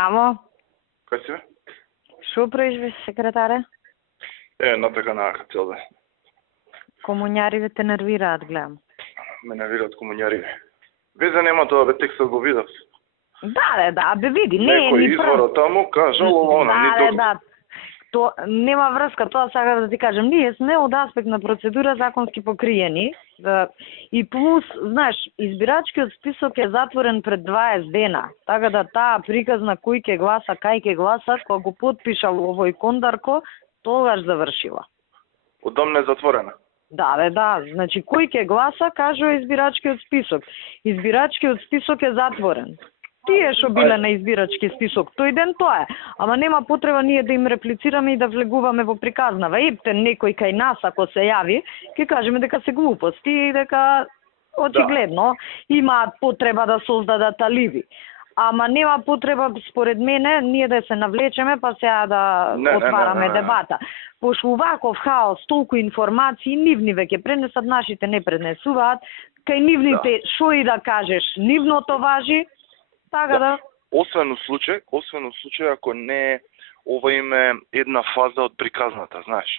Амо, Кај си бе? шо правиш бе, секретаре? На така нака цел ден. Комуњариве те нервираат, гледам. Ме навират комуњари. Везе нема тоа, бе, текстот го видов. Да, бе види, не е Некој ни изворот прв. таму кажал она, ни тук. Да. То нема врска, тоа сакам да ти кажам. Ние сме од аспект на процедура законски покриени. И плюс, знаеш, избирачкиот список е затворен пред 20 дена. Така да таа приказна кој ќе гласа, кај ќе гласа, кога го потпишал овој Кондарко, тогаш завршила. Одам не затворена. Да. Значи, кој ќе гласа, кажува избирачкиот список. Избирачкиот список е затворен. Тие што биле на избирачки список, тој ден тоа е. Ама нема потреба ние да им реплицираме и да влегуваме во приказнава. Епте, некој кај нас, ако се јави, ќе кажеме дека се глупости и дека очигледно имаат потреба да создадат алиби. Ама нема потреба, според мене, ние да се навлечеме, па сега да отвараме дебата. Пошто уваков хаос, толку информации, нивни веќе пренесат, нашите не пренесуваат. Кај нивните, шо и да кажеш, нивното важи, така да. Освен у случај ако не ова име една фаза од приказната, знаеш.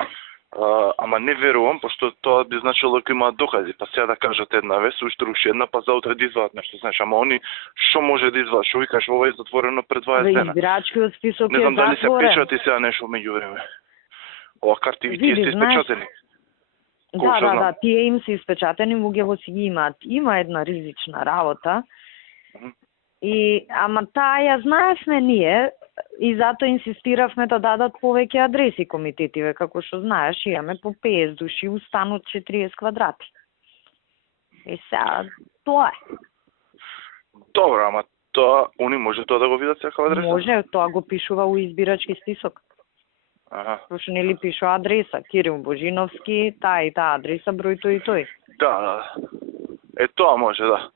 Ама не верувам, пошто тоа би значило дека имаат докази, па сега да кажат една вест, уште една, па заутре да извадат нешто, знаеш, ама они што може да извадат, што викаш, ова е затворено пред 20 дена. Избирачкиот список е затворен. Не знам дали се печати сега нешто меѓувреме. Ова карти тие се испечатени. Да, тие им се испечатени, луѓето си ги имаат. Има една ризична работа. Ама таа ја знаевме ние и затоа инсистиравме да дадат повеќе адреси комитетиве, како што знаеш, имаме по 50 души у стан од 40 квадрати. И сега тоа е. Добро, ама тоа они може тоа да го видат секоја адреса? Може, тоа го пишува у избирачки список. Пошто нели пишува адреса, Кирил Божиновски, таа и таа адреса, број тој и тој. Да. Тоа може, да.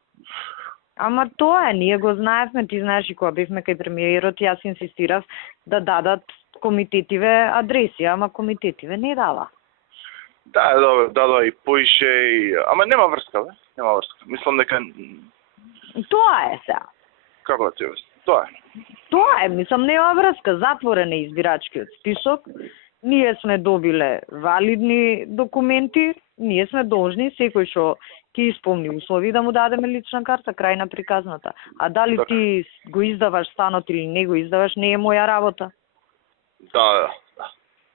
Ама тоа е, ние го знаевме, ти знаеш и кога бевме кај премиерот, јас инсистирав да дадат комитетиве адреси, ама комитетиве не дава. Да, добро, и поише и... Ама нема врска, бе, нема врска. Мислам дека... Тоа е сега. Како да ти обяснам? Тоа е. Тоа е, мислам, нема врска. Затворен е избирачкиот список. Ние сме добиле валидни документи, ние сме должни, секој што ќе исполни услови да му дадеме лична карта, крај на приказната. А дали ти го издаваш станот или не го издаваш, не е моја работа. Да.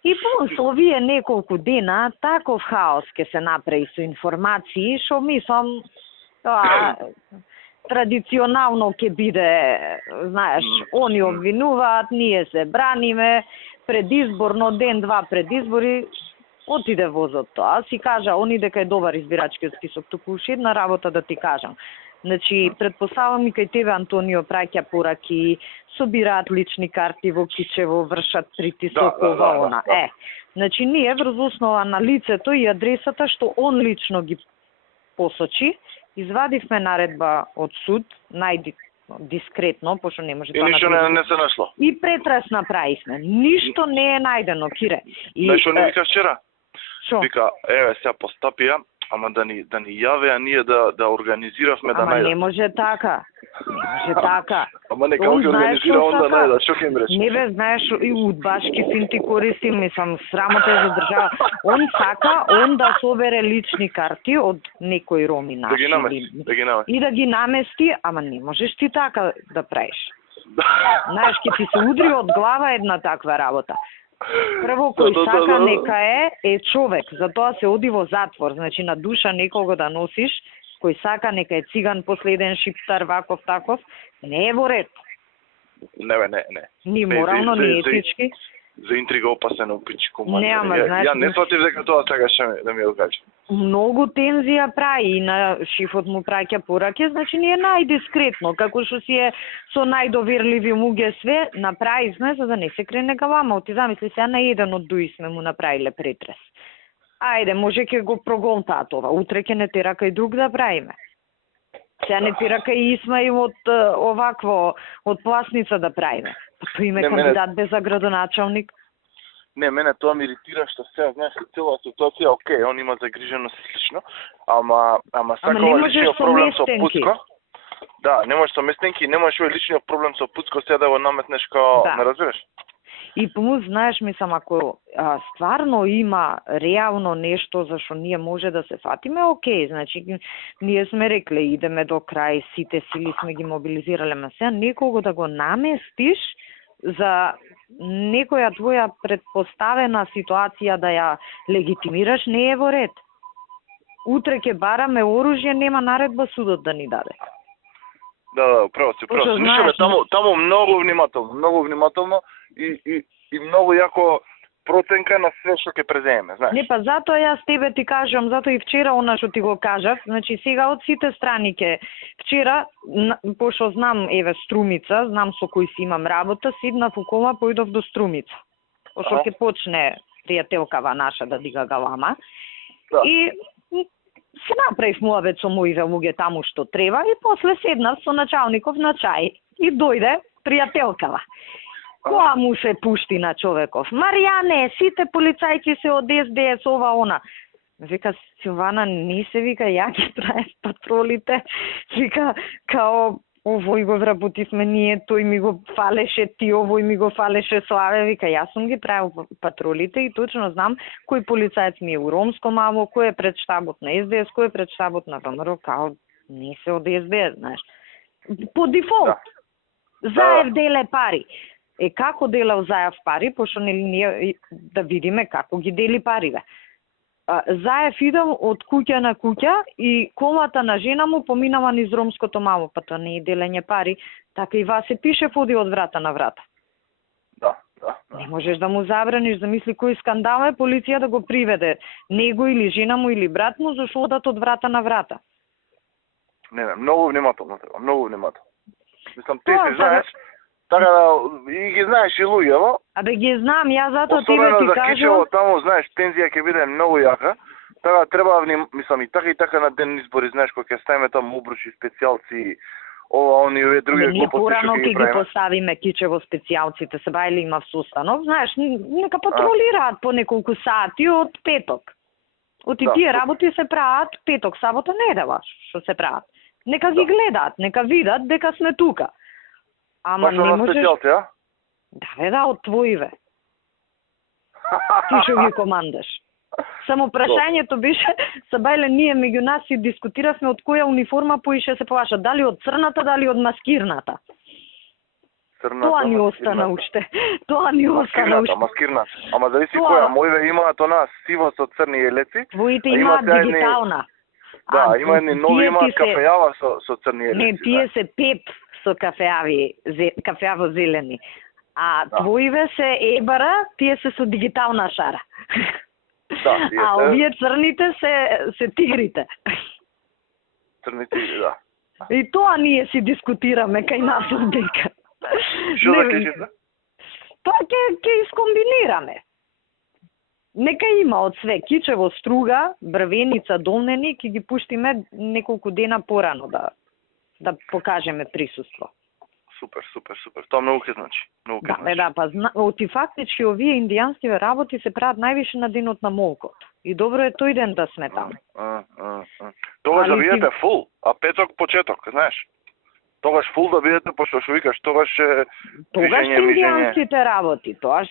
И плюс, овие неколку дена, таков хаос ќе се направи со информации, што мислам, тоа традиционално ќе биде, знаеш, они обвинуваат, ние се браниме, предизборно, ден-два пред избори, отиде возот тоа. Си кажа, они дека е добар избирачкиот список, туку уште една работа да ти кажам. Значи, предпоставам и кај тебе, Антонио, праќа пораки, собираат лични карти во Кичево, вршат притисок, она. Значи, ние врз основа на лицето и адресата што он лично ги посочи, извадивме наредба од суд, дискретно, пошто не може тоа да... И ништо не се нашло? И претрес направивме. Ништо не е најдено, Кире. Нешто не викаш вчера? Шо? Вика, еве сега постапија, ама да ни јавеа ние да организиравме да најдат. Ама не може така. Ама нека ги организира он да најдат, што ќе им рече? Не бе, знаеш, и удбашки финти користи, мислам, срамота е за држава. Он сака, да собере лични карти од некој роми наши. Да ги намести. И да ги намести, ама не можеш ти така да правиш. Знаеш, ќе ти се удри од глава една таква работа. Прво, кој сака нека е човек, затоа се оди во затвор, значи на душа некого да носиш, кој сака нека е циган, последен шиптар, ваков, таков, не е во ред. Не. Ни морално, ни етички. За интрига опасен опичко. Ја не сватив дека тоа сакаше да ми го каже. Многу тензија прави и на шифот му праќа пораки, значи ние најдискретно, како што си е со најдоверливи луѓе све, направивме за да не се крене галама. Ти замисли сега на еден од дуи сме му направиле претрес. Ајде, може ќе го прогонтаа това, утре ќе не тера кај друг да правиме. Сега не тера кај Исмаил од Пласница да правиме. Тој име кандидат без градоначалник. Не, мене тоа ме иритира што сега, знаеш, цела ситуација, окей, он има загриженост и слично, ама сакава личниот проблем со Пуцко. Да, не можеш со местенки, не можеш овој личниот проблем со Пуцко сега да го наметнеш као, Да. не разбираш? И помус, знаеш, мислам, ако стварно има реално нешто за што ние може да се фатиме, окей, значи ние сме рекле, идеме до крај, сите сили сме ги мобилизирале, ма сега некого да го наместиш за некоја твоја предпоставена ситуација да ја легитимираш, не е во ред. Утре ќе бараме оружје, нема наредба судот да ни даде. Да, право си, право Пошто си. Слушаме знаеш, таму многу внимателно и многу јако проценка на све што ќе преземе, знаеш. Не, па затоа јас тебе ти кажам, затоа и вчера она што ти го кажав, значи сега од сите страни вчера, пошто знам, еве, Струмица, знам со кој си имам работа, седнав у кома, поидов до Струмица. Пошто ќе почне пријателкава наша да дига галама. Да. И се направив муабет со моите луѓе таму што треба и после седнав со началников на чај и дојде пријателкава. Која му се пушти на човеков? Маријане, сите полицајци се од СДС, ова, она. Вика, Силвана, не се вика, ја ги правев патролите. Вика, као, овој го вработивме ние, тој ми го фалеше, ти овој ми го фалеше Славе. Вика, јас сум ги правил патролите и точно знам кој полицаец ми е у Ромско мамо, кој е пред штабот на СДС, кој е пред штабот на ВМРО, као, не се од СДС, знаеш. По дефолт. Заев деле пари. Како делал Заев пари, пошто нели ние да видиме како ги дели париве. Заев идам од куќа на куќа и колата на жена му поминава низ Ромското мамо, па тоа не е делење пари, така и Васе пише води од врата на врата. Да. Не можеш да му забраниш, замисли кој скандал е полиција да го приведе него или жена му или брат му зашто одат од врата на врата. Не, многу внимателно треба, многу внимателно. Мислам, ти Тоа, си знаеш, така да и ги знаеш и луѓето. Абе ги знам, ја затоа тебе Особено ти за кажам. Кичево таму, знаеш, тензија ќе биде многу јака. Така треба мислам и така на ден избори, знаеш, кога ќе ставиме таму обручи специјалци, ова, они овие други Ние глупости порано што ќе ги ги правиме. поставиме Кичево специјалците, се бајли има в состанов, знаеш, нека патролираат по неколку сати од петок. Од и тие работи се прават петок, сабота, недела, што се прават. Нека ги гледаат, нека видат дека сме тука. Ама не можеш... специјалци, а? Да, од твоиве. Ти што ги командаш. Само прашањето беше, Сабајле, ние меѓу нас си дискутиравме од која униформа поише се плаша, дали од црната, дали од маскирната. Тоа ни остана уште. Тоа ни остана уште. Маскирната. Ама зависи која, моите имаат она сиво со црни елеци. Твоите имаат дигитална. Да, има едни нови имаат кафејава со црни елеци. Не, тие се пеп со кафеаво зелени. А твоиве се ебара, тие се со дигитална шара. Да, а овие црните се тигрите. Црните, да. И тоа ние си дискутираме кај нас од дека. Што да кажете? Тоа ќе искомбинираме. Нека има од све. Кичево, Струга, Брвеница, Долнени, ќе ги пуштиме неколку дена порано да покажеме присуство. Супер. Тоа многу ќе значи. Да, па оти фактички овие индијанскиве работи се прават највише на денот на молкот. И добро е тој ден да сме таму. Тогаш да бидете фул, а петок почеток, знаеш. Тогаш фул да бидете, пошто што викаш, тогаш е движење, индијанските работи, тогаш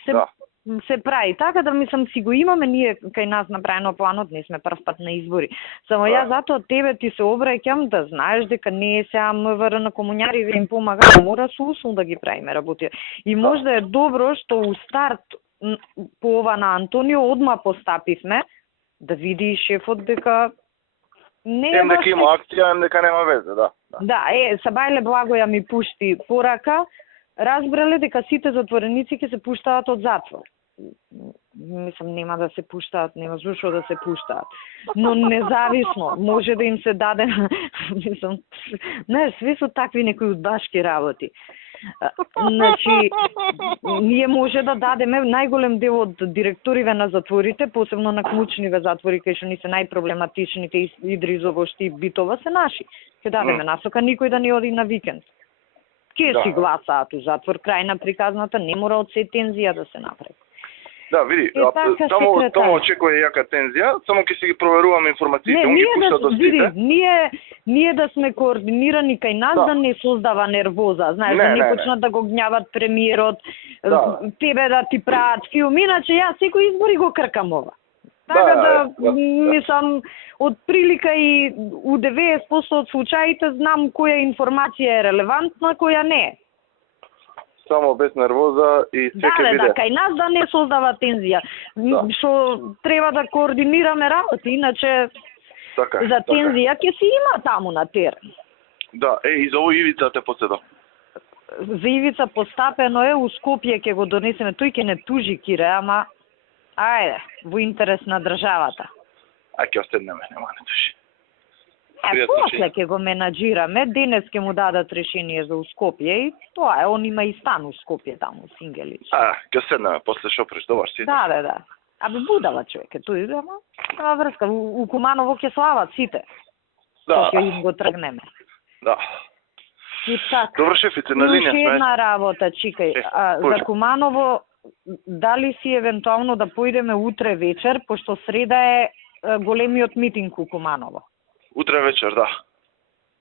се прави. Така да мислам си го имаме ние кај нас направено планот, не сме прв пат на избори. Само ја затоа тебе ти се обраќам да знаеш дека не е сега МВР на комуњари да им помага, мора со усул да ги правиме работи. И можда е добро што у старт по ова на Антонио одма постапивме да види шефот дека не е дека има акција, дека нема везе, да. Да, Сабајле Благоја ми пушти порака, разбрале дека сите затвореници ќе се пуштаат од затвор. Мислам, нема да се пуштаат, нема зошто да се пуштаат. Но независно, може да им се даде, мислам, не, све со такви некои удбашки работи. Значи, ние може да дадеме најголем дел од директориве на затворите, посебно на клучниве затвори, кај што ни се најпроблематичните Идризовошти и Битова се наши. Ке дадеме насока никој да не оди на викенд. Ке си гласаат у затвор, крај на приказната, не мора од се тензија да се направи. Да, види, така, тамо секретар. очекува јака тензија, само ќе си ги проверуваме информациите, Не, он ги ние пушта до да, види, сите. ние да сме координирани кај нас Да. да не создава нервоза, знаеш, Не, да не не, почнат да го гнјават премиерот, Да. тебе да ти прават филм, иначе јас секој избори го кркам ова. Да, Така да. мислам, од прилика и у 90% од случаите знам која информација е релевантна, која не е. Само без нервоза и Да, ќе биде. да, кај нас да не создава тензија. Да. Што треба да координираме работи, иначе Така е, за така е. тензија ќе си има таму на терен. Да, и за овој Ивица те подседам. За Ивица постапено е, у Скопје ќе го донесеме, тој ќе не тужи Кире, ама ајде, во интерес на државата. Ќе оседнеме, нема не туши. После ќе го менаџираме, денес ќе му дадат решение за у Скопје и тоа е, он има и стан у Скопје таму, Сингелич. Ќе седнеме после шопреш, добар си. Да. Абе будала човек е тој, ама нема врска, у Куманово ќе слават сите. Да. Ќе им го тргнеме. Да. И така. Добро, шефице, на линија Уште сме. една работа, чекај. За кажи. Куманово, дали си евентуално да поидеме утре вечер, пошто среда е големиот митинг у Куманово. Утре вечер, да.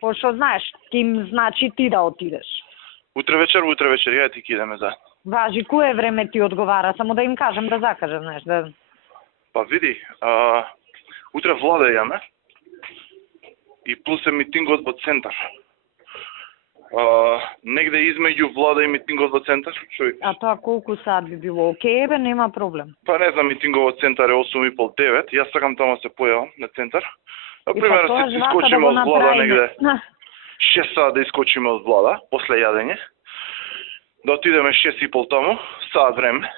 Пошто знаеш, ќе им значи ти да отидеш. Утре вечер, ја ти кидеме заедно. Важи, кое време ти одговара, само да им кажам, да закажам, знаеш, да... Па види, утре влада јаме и плюс е митингот во центар. Негде измеѓу влада и митингот во центар, што викаш? А тоа колку саат би било? Океј, бе, нема проблем. Па не знам, митингот во центар е 8:30, 9. Јас сакам таму се појавам на центар. Например, тоа се жвака искочиме го од влада направиме. негде 6 саат да искочиме од влада, после јадење. Да отидеме 6:30 таму, саат време.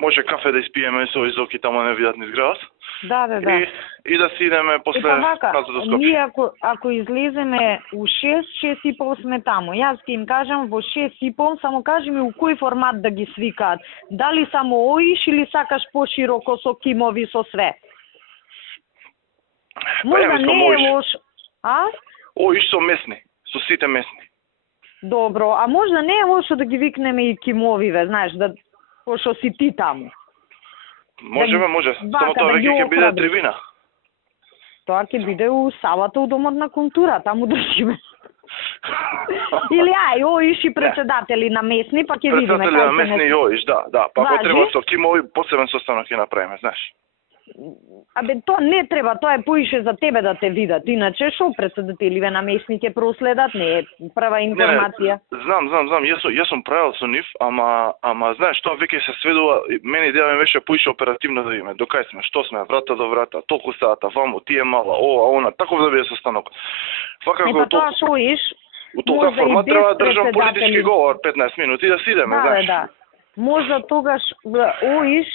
Може кафе да испиеме со изоки таму не видат низ градот. Да. И да си идеме после вака, назад до Скопје. ние ако излеземе у 6:30 сме таму. Јас ќе им кажам во 6:30, само кажи ми у кој формат да ги свикаат. Дали само оиш или сакаш пошироко со кимови со све? Можда не е лош. А? Оиш со месни, со сите месни. Добро, а можда не е лошо да ги викнеме и кимовиве, знаеш, да пошто си ти таму. Можеме, може. Само тоа да веќе ги ќе биде охрабри. трибина. Тоа ќе биде у салата у Домот на култура, таму држиме. Или оиш и председатели на месни, па ќе видиме Председатели на месни и оиш, да. Па ако Важи? треба со кимови, посебен состанок ќе направиме, знаеш. Абе, тоа не треба, тоа е поише за тебе да те видат. Иначе, шо председателиве на месни ќе проследат, не е прва информација. Знам, јас сум правил со нив, ама знаеш, тоа веќе се сведува, мене идеја ми беше поише оперативно да видиме, до кај сме, што сме, врата до врата, толку сата, ваму, тие мала, ова, она, таков да биде состанок. Не, па тоа шоиш, у толка можда и формат без треба да држам председатели. политички говор 15 минути и да си идеме, знаеш. Да. Можда тогаш оиш,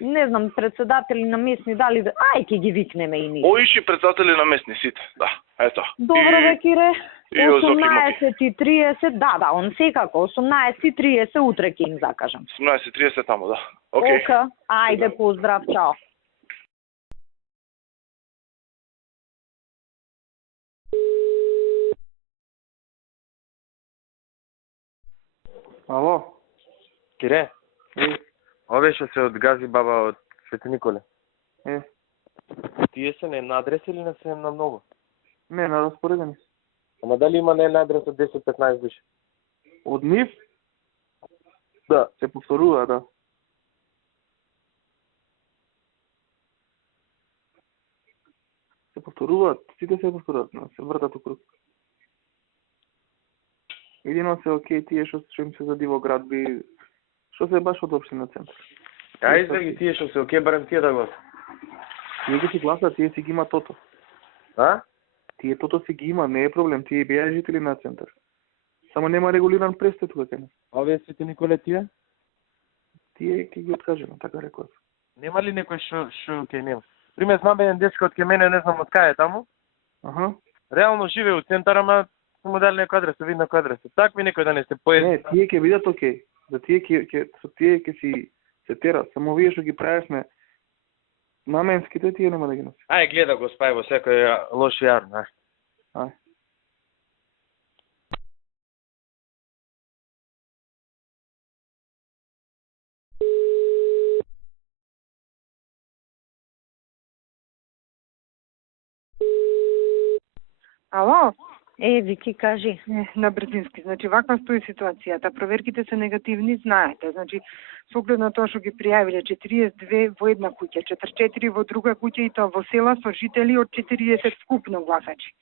не знам, председатели на месни, дали да... ќе ги викнеме и ние. Оиш и председатели на месни, сите, да, ето. Добро, бе, Кире. и Озоки Моки. 18:30, да, он секако, 18:30 утре ќе им закажам. 18:30 таму, да. Океј. Ока, ајде, поздрав, чао. Ало, Кире, овие што се од Гази баба од Свети Николе. Тие се на една адрес или не се на многу? не, на распоредени. Ама дали има на една адрес од 10-15 души? Од нив? Да, се повторува, да. Се повторуваат, сите се повторуваат, но се вртат округ. Едино се окей тие што им се задиво градби, што се баш од општина центар. Извеги тие што се окей, барем тие да го. Тие ги си гласат, тие си ги има тото. А? Тие тото си ги има, не е проблем, тие беа жители на центар. Само нема регулиран престој тука кај нас. Овие Свети Николе тие? Тие ќе ги откажеме, така рекоа. Нема ли некој што ќе нема? Пример, знам еден дечко од ке мене, не знам од кај е таму. Аха. Реално живее у центар, ама се му дали некој адрес, видно кој адрес. Такви некој да не се поеди. Не, тие ќе бидат окей. За тие со тие ќе си се тера, само вие што ги правевме наменските тие нема да ги носи. Ај гледа го спај во секој лош јар, Ај. Ало? Вики, кажи. На брзински. Значи, ваква стои ситуацијата. Проверките се негативни, знаете. Значи, со оглед на тоа што ги пријавиле 42 во една куќа, 44 во друга куќа и тоа во села со жители од 40 скупно гласачи.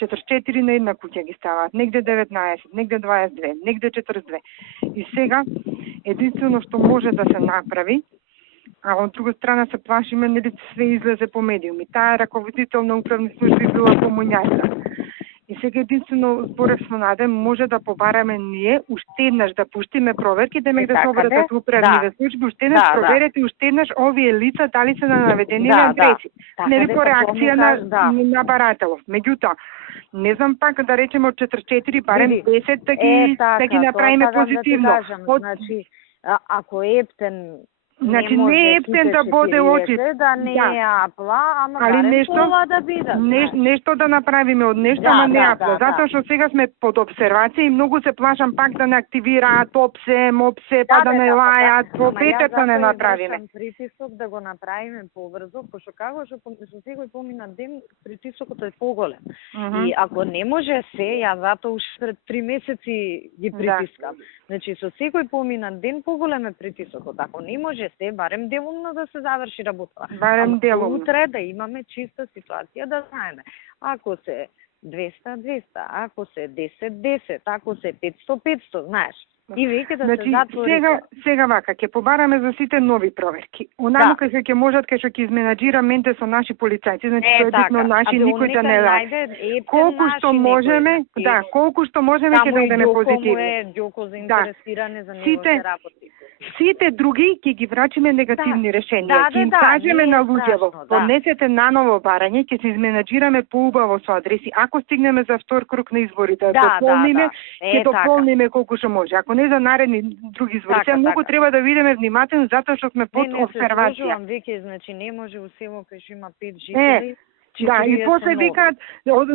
44 на една куќа ги ставаат, негде 19, негде 22, негде 42. И сега, единствено што може да се направи, а од друга страна се плашиме, нели све излезе по медиуми. Таа раководител на управни служби била комуњарка. И сега единствено зборев со Наде, може да побараме ние уште еднаш да пуштиме проверки, демек да се обратат управниве служби, уште еднаш проверете уште еднаш овие лица дали се на наведените адреси. Нели по реакција на барателов. Меѓутоа, не знам пак да речеме од 44 барем 10 да ги направиме позитивно. Значи, ако Ептен Значи не Ептен да боде очи, да не е Апла, ама барем нешто, пола да бидат. Нешто да направиме од нешто, ама не Апла. Затоа што сега сме под обсервација и многу се плашам пак да не активираат ОПСЕ, па да не лајат, по петата не направиме. Ама притисок да го направиме побрзо, пошто како што со секој помина ден притисокот е поголем. И ако не може се, ја затоа уште пред 3 месеци ги притискам. Значи со секој помина ден поголем е притисокот. Ако не може се, барем делумно да се заврши работа. Барем делумно. Утре да имаме чиста ситуација да знаеме. Ако се 200, ако се 10, ако се 500, знаеш. И веќе да се затвори. Сега вака, ќе побараме за сите нови проверки. Онаму кај ќе можат, кај што ќе изменаџира менте со наши полицајци, значи тоа е битно наши, никој да не ради. Колку што можеме, колку што можеме ќе дадеме позитивни. Ѓоко заинтересиране за неговите работи. Сите други ќе ги врачиме негативни решенија. Ќе им кажеме на луѓето, поднесете наново барање, ќе се изменаџираме поубаво со адреси. Ако стигнеме за втор круг на избори да дополниме, ќе дополниме колку што може. Ако не за наредни други избори, сега многу треба да видиме внимателно затоа што сме под обсервација. Веќе, значи не може у село кај што има 5 жители. И после викаат од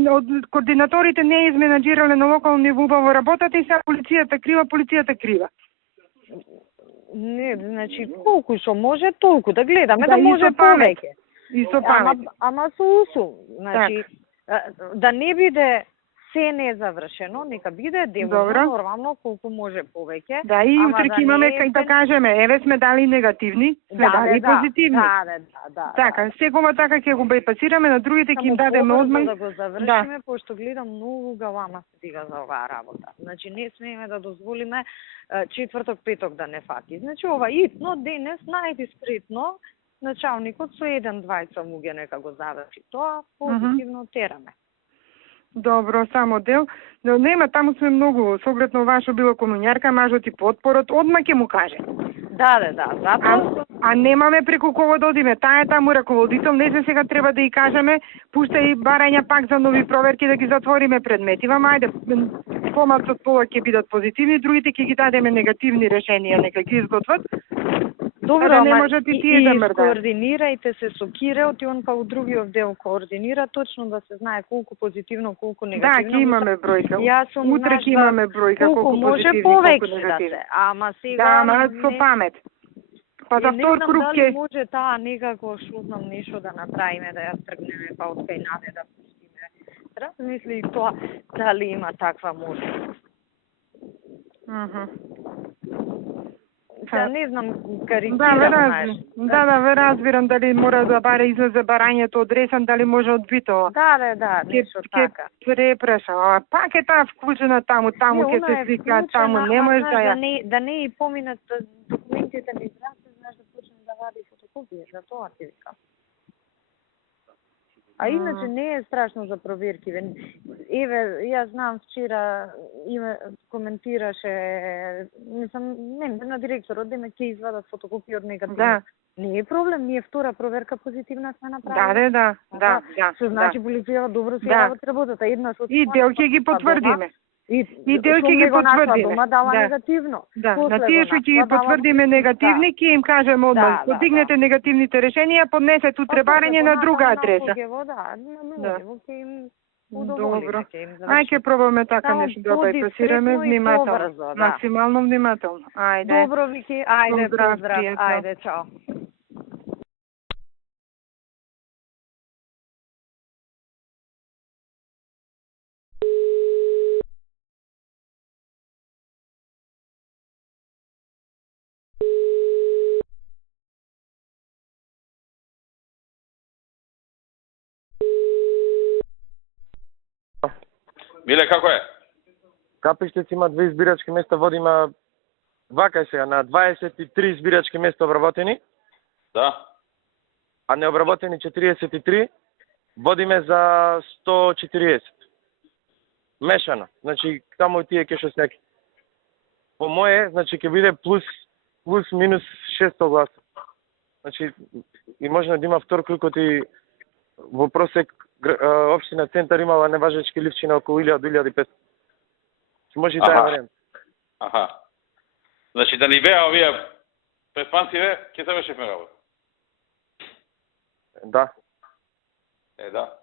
координаторите не е изменаџирале на локално ниво убаво работата и сега полицијата крива. Не, значи колку што може толку да гледаме да може повеќе. И со памет. Ама со усум, значи да не биде се не е завршено, нека биде делумно, нормално, колку може повеќе. Да, и утре ќе имаме, кај да кажеме, еве сме дали негативни, сме дали позитивни. Да. Така, секој така ќе го бајпасираме, на другите ќе им дадеме одмах. Да го завршиме, пошто гледам многу галама се дига за оваа работа. Значи, не смееме да дозволиме четврток, петок да не фати. Значи, ова итно, денес, најдиспретно, началникот со 1-2 луѓе нека го заврши. Тоа позитивно тераме. Добро, само дел. Но нема, таму сме многу, со оглед на оваа што била комуњарка, мажот и потпорот, одма ќе му каже. Да, затоа. А немаме преку кого да одиме. Таа е таму раководител, не се сега треба да ја кажеме, пушта и барања пак за нови проверки да ги затвориме предмети. Ајде, помалку од пола ќе бидат позитивни, другите ќе ги дадеме негативни решенија, нека ги изготват. Добро, да не можат и тие да мрдаат. Координирајте се со Киреот и он па у другиот дел координира точно да се знае колку позитивно, колку негативно. Да, ќе имаме бројка. Утре ќе имаме бројка колку позитивни, колку негативни. Да, ама сега ама со памет. Па за втор круг ќе дали може таа некако што знам нешто да направиме да ја тргнеме па од кај Наде да пустиме. Размисли тоа дали има таква можност. Не знам, карикирам, Да, ве разбирам дали мора да излезе барањето од Ресен, дали може од Битола. Да, нешто така. Ке препрашам, пак е таа вклучена таму ќе се свика, таму не може да ја... Да не и поминат документите на израствен, знаеш да почне да вади фотокопија, за тоа ти викам. А иначе не е страшно за проверки. Еве, јас знам вчера коментираше, на директорот дека ќе извадат фотокопија од негативно. Да. Не е проблем, ние втора проверка позитивна сме направили. Да. Што значи полицијава добро се работата. Една со и дел ќе ги потврдиме. И дел ќе ги потврдиме. Дала негативно. На тие што ќе ги потврдиме негативни, ќе им кажеме одмah, подигнете негативните решенија, поднесете утре барање на друга адреса. Добро. Ќе пробаме така нешто да бајпасираме внимателно. Максимално внимателно. Ајде. Добро, Вики, ајде, поздрав, ајде, чао. Миле, како е? Капиштец има 2 избирачки места, водиме вака сега на 23 избирачки места обработени, Да. а необработени 43, водиме за 140. Мешано. Значи, таму и тие ќе што снеки. По мое, значи, ќе биде плюс минус 600 гласа. Значи, и може да има втор круг, и во просек општина Центар имала неважечки ливчина околу 1000-1500. Може и таа варијант. Аха. Значи да ни беа овие преспанциве, ќе се вешевме работа. Да. Да.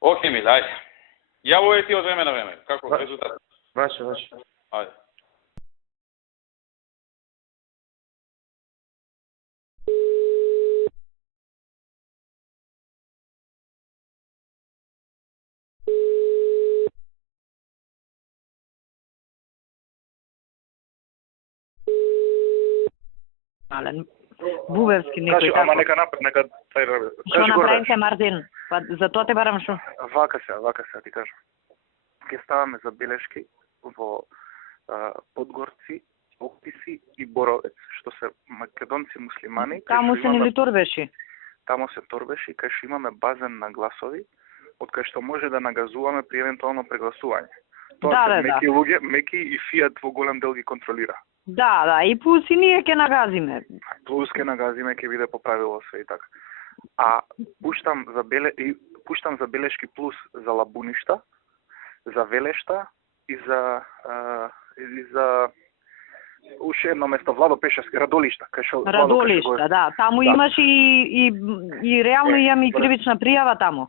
Окей, миле, ајде. Јавувај ти од време на време. Како резултат? Ваше. Ајде. Мален. Бубевски некој Кажи, така. ама нека тај работа. Што направите, Мартин? Па за тоа те барам што? Вака се, ти кажам. Ќе ставаме забелешки во Подгорци, Описи и Боровец, што се македонци муслимани. Таму се нели торбеши? Тамо се торбеши, кај што имаме базен на гласови, од кај што може да нагазуваме при евентуално прегласување. Тоа се меки луѓе, меки и Фиат во голем дел ги контролира. Да, и плюс и ние ќе нагазиме. Плюс ќе нагазиме, ќе биде по правило се и така. А пуштам забелешки плюс за Лабуништа, за Велешта и за уште едно место, Владо Пешевски, Радолишта, кај што Радолишта, да. Таму имаш и реално имаме и кривична пријава таму.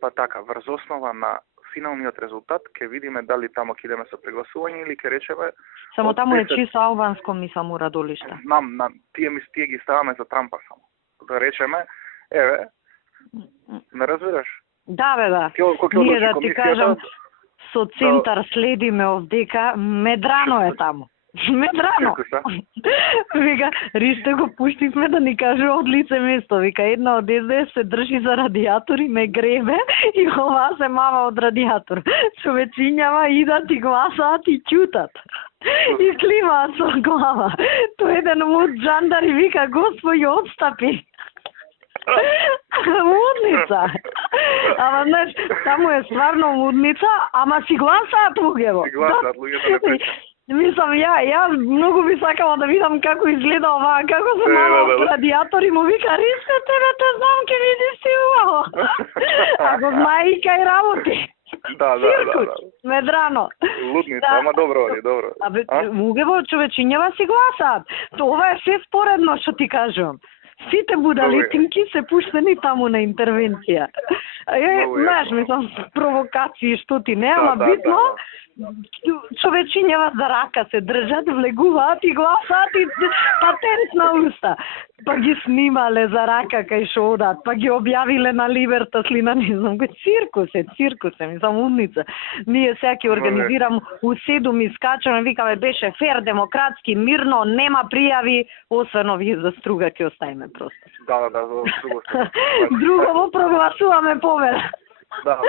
Па така, врз основа на финалниот резултат ќе видиме дали таму ќе идеме со прегласување или ќе речеме само таму е чисто албанско, мислам, у Радолишта. Знам, тие ги ставаме за Трампа само. Да речеме, не разбираш? Да, ние да ти кажам, со Центар следиме овдека, медрано е таму. Медрано. Вика, Ристе го пуштивме да ни каже од лице место. Вика, една од СДС се држи за радиатор и ме гребе и ова се мава од радиатор. Човечињава идат и гласаат и ќутат. И кливаат со глава. Тој еден муд жандар и вика, Господи, отстапи. Мудница. Ама знаеш, таму е стварно мудница, ама си гласаат луѓето. Си гласаат луѓето не пречат. Мислам, јас многу би сакала да видам како изгледа оваа, како се мама од радиатор и му вика, Ристе, тебе те знам, ке видиш ти убаво. Ако знае и кај работи. Да. Медрано. Лудница, ама добро. Абе, луѓето човечињава си гласаат. Ова е се споредно што ти кажувам. Сите будалитинки се пуштени таму на интервенција. Знаеш, мислам, провокации што ти не, ама битно, човечињава за рака се држат, влегуваат и гласаат и патент на уста. Па ги снимале за рака кај шо одат, па ги објавиле на Либертас ли на не знам, циркус е, мислам, умница. Ние сега ќе организирам у 7 искачаме, викаме, беше фер, демократски, мирно, нема пријави, освен овие за струга ќе оставиме просто. Да, за струга. Друго прогласуваме победа. Да.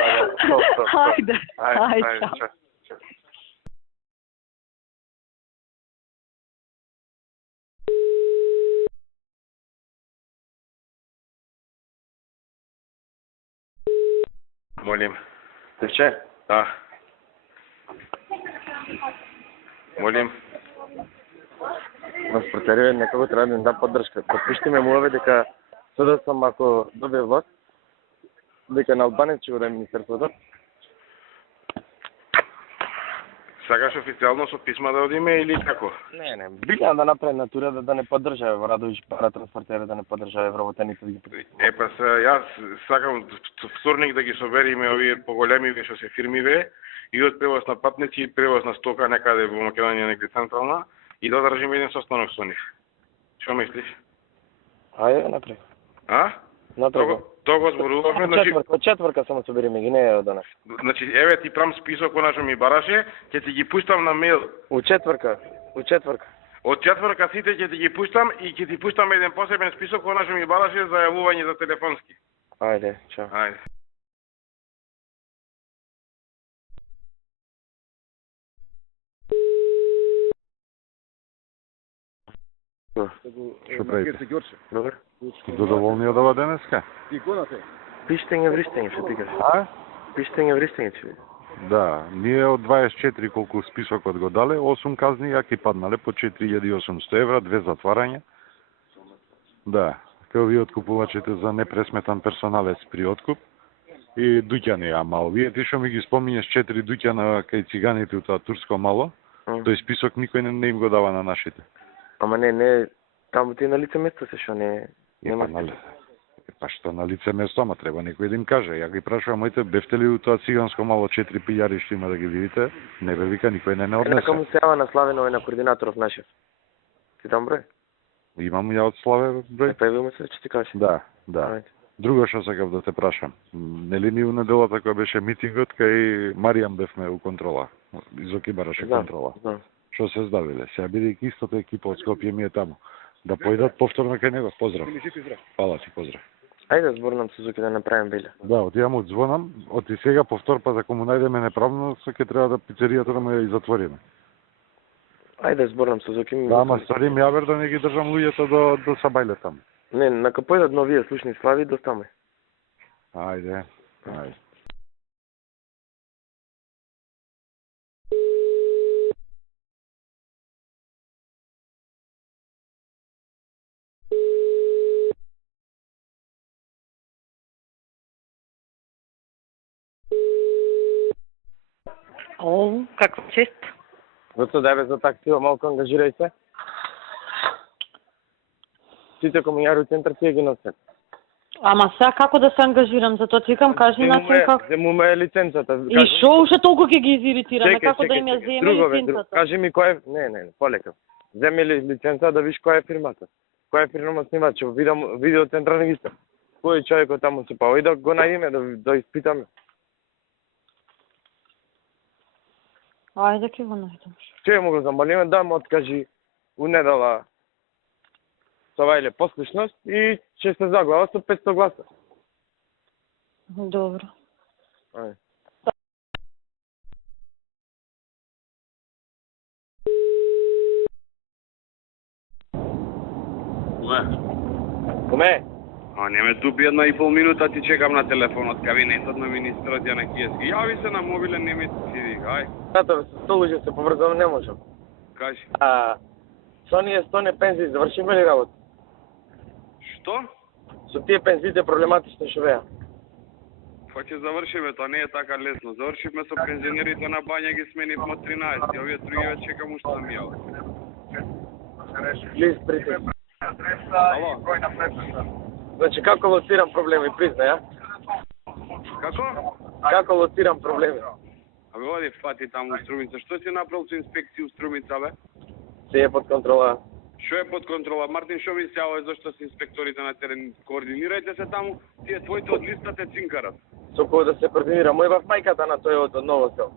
Ајде, чао. Молим. Тече? Да. Молим. Нас протерија некако треба да да поддршка. Подпиштиме му дека суда сам ако добие власт, дека на Албанец ќе го даде министерството. Сакаш официјално со писма да одиме или како? Не, билја да направи натура да не поддржава во Радовиш паратранспортера, да не поддржава вработените. Па јас сакам вторник да ги собериме овие поголемиве што се фирмиве и од превоз на патници и превоз на стока некаде во Македонија негде централна и да одржиме еден состанок со нив. Што мислиш? Ајде, направи. Тоа го зборувавме, Од четврка само собериме ги, не од денес. Значи, еве ти прам список кој ми бараше, ќе ти ги пуштам на мејл. У четврка. Од четврка сите ќе ти ги пуштам и ќе ти пуштам еден посебен список кој ми бараше за јавување за телефонски. Ајде, чао. Ајде. Што правите? Добар. Задоволни од ова денеска? Пиштење вриштење, што ти кажеш? А? Пиштење вриштење, че. Да, ние од 24 колку списокот го дале, 8 казни јаки паднале по 4800 евра, 2 затварања. Да, као ви откупувачите за непресметан персоналец при откуп и дуќани, ама овие ти што ми ги споминеш 4 дуќана кај циганите у тоа турско мало, тој список никој не им го дава на нашите. Ама не, таму ти на лице место се, што не нема. Па што на лице место, ама треба некој да им каже. Ја ги прашувам моите, бевте ли у тоа циганско мало 4 пијари што има да ги видите? Не бе, вика, никој не однесе. Нека му се јава на Славено на координаторов нашиот. Ти дам број? Имам ја од Славе број? Па му се, че ти кажеш. Да. Друго што сакав да те прашам. Нели ни у неделата која беше митингот, кај Маријан бевме у контрола. Изоки бараше контрола. Што се здавиле? Сега бидејќи истата екипа од Скопје ми е таму. Да појдат повторно кај него. Поздрав. Фала ти, поздрав. Ајде зборнам Сузуки да направим беле. Да, отидам одзвонам, од и сега повтор, па ако му најдеме неправно, ќе треба да пицеријата да му ја затвориме. Ајде зборнам Сузуки. Да, ама старим јавер да не ги држам луѓето до Сабајле таму. Не, нека појдат новие слушни слави до таму. Ајде. О, каква чест. Зато да за таксио малку ангажирај се. Сите комуњари центар си ги носат. Ама сега како да се ангажирам за тоа? Викам, кажи начин како. Земуме е лиценцата. И шо уште толку ќе ги изиритираме, како да им ја земе лиценцата? Кажи ми кој е, не, полека. Земи ли лиценца да виш која е фирмата. Која е фирма снимач, видео централен регистар. Кој човекот таму се пава и да го најдеме, да испитаме. Ајде ќе го најдем. Че му го замалиме, да му откажи у недела Савајле послушност и ќе се заглава со 500 гласа. Добро. Ајде. Коме? А не ме тупи 1,5 минута, ти чекам на телефонот, кабинетот на министрот Јанакиевски. Јави се на мобилен, не ми сиди, ај. Тато, со столуже се поврзам, не можам. Кажи. Со ние 100 пензии завршиме ли работа? Што? Со тие пензиите проблематични што беа. Па ќе завршиме, тоа не е така лесно. Завршивме со пензионерите на Бања, ги сменивме 13, овие другиве чекам уште да ми јават. Плиз, притис. Ало? Значи, како лоцирам проблеми, призна, ја? Како? Како лоцирам проблеми? Абе, оди фати таму у Струмица. Што си направил со инспекција у Струмица, бе? Се е под контрола. Што е под контрола? Мартин, што ми се јавува зашто се инспекторите на терен? Координирајте се таму, тие твоите од листата цинкарат. Со кој да се координира? Мој бав мајката на тој од Ново сел.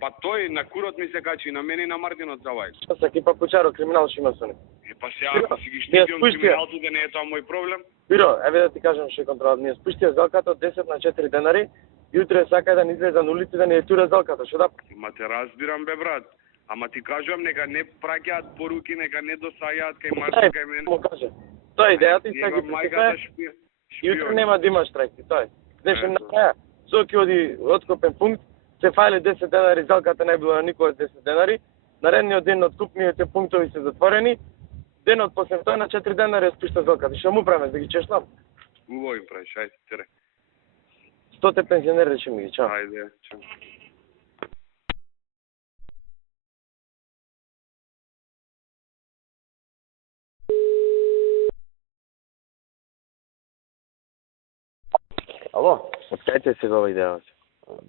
Па тој на курот ми се качи, на мене и на Мартинот Завајле. Што се екипа Кучаро, криминал што има со нив? Па сега, ако си ги штипион криминалците, не е тоа мој проблем. Биро, еве да ти кажам што е контрола. Ние спуштија зелката од 10 на 4 денари, и утре сака да ни излезе на улица да ни етура зелката, што да? Ма те разбирам, бе, брат. Ама ти кажувам, нека не праќаат поруки, нека не досаѓаат кај Мартин, кај мене. Му каже. Тоа е идејата и сега ги мајката притисне. И утре нема да има штрajки, тоа е. Знаеш, на краја, Соки оди откупен пункт, се фајле 10 денари, зелката не било на никој 10 денари, наредниот ден откупниот пунктови се затворени, денот после тоа на 4 денари ја спушта зелката. Што му правиме, да ги чешнам? Убаво им правиш, ајде, тере. 100 пензионери рече ми ги, чао. Ајде, чао. Ало? Од кај те сега ова идеја?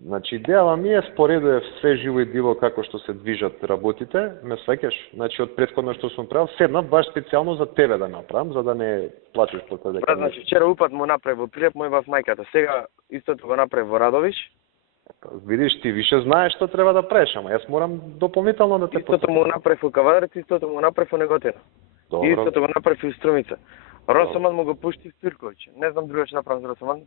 Значи, идејава ми е споредо е све живо и диво како што се движат работите, ме свеќаш. Значи, од претходно што сум правил, седнат баш специјално за тебе да направам, за да не плачеш по тоа дека... Брат, значи, вчера упат му направи во Прилеп, мој бав мајката. Сега истото го направи во Радовиш. Видиш, ти више знаеш што треба да правиш, ама јас морам дополнително да те Истото му направи во Кавадарец, истото му направи во Неготина. Добро. И истото го направи во Струмица. Росоман му го пушти в Цирковиќ. Не знам друго што направам за Росоман.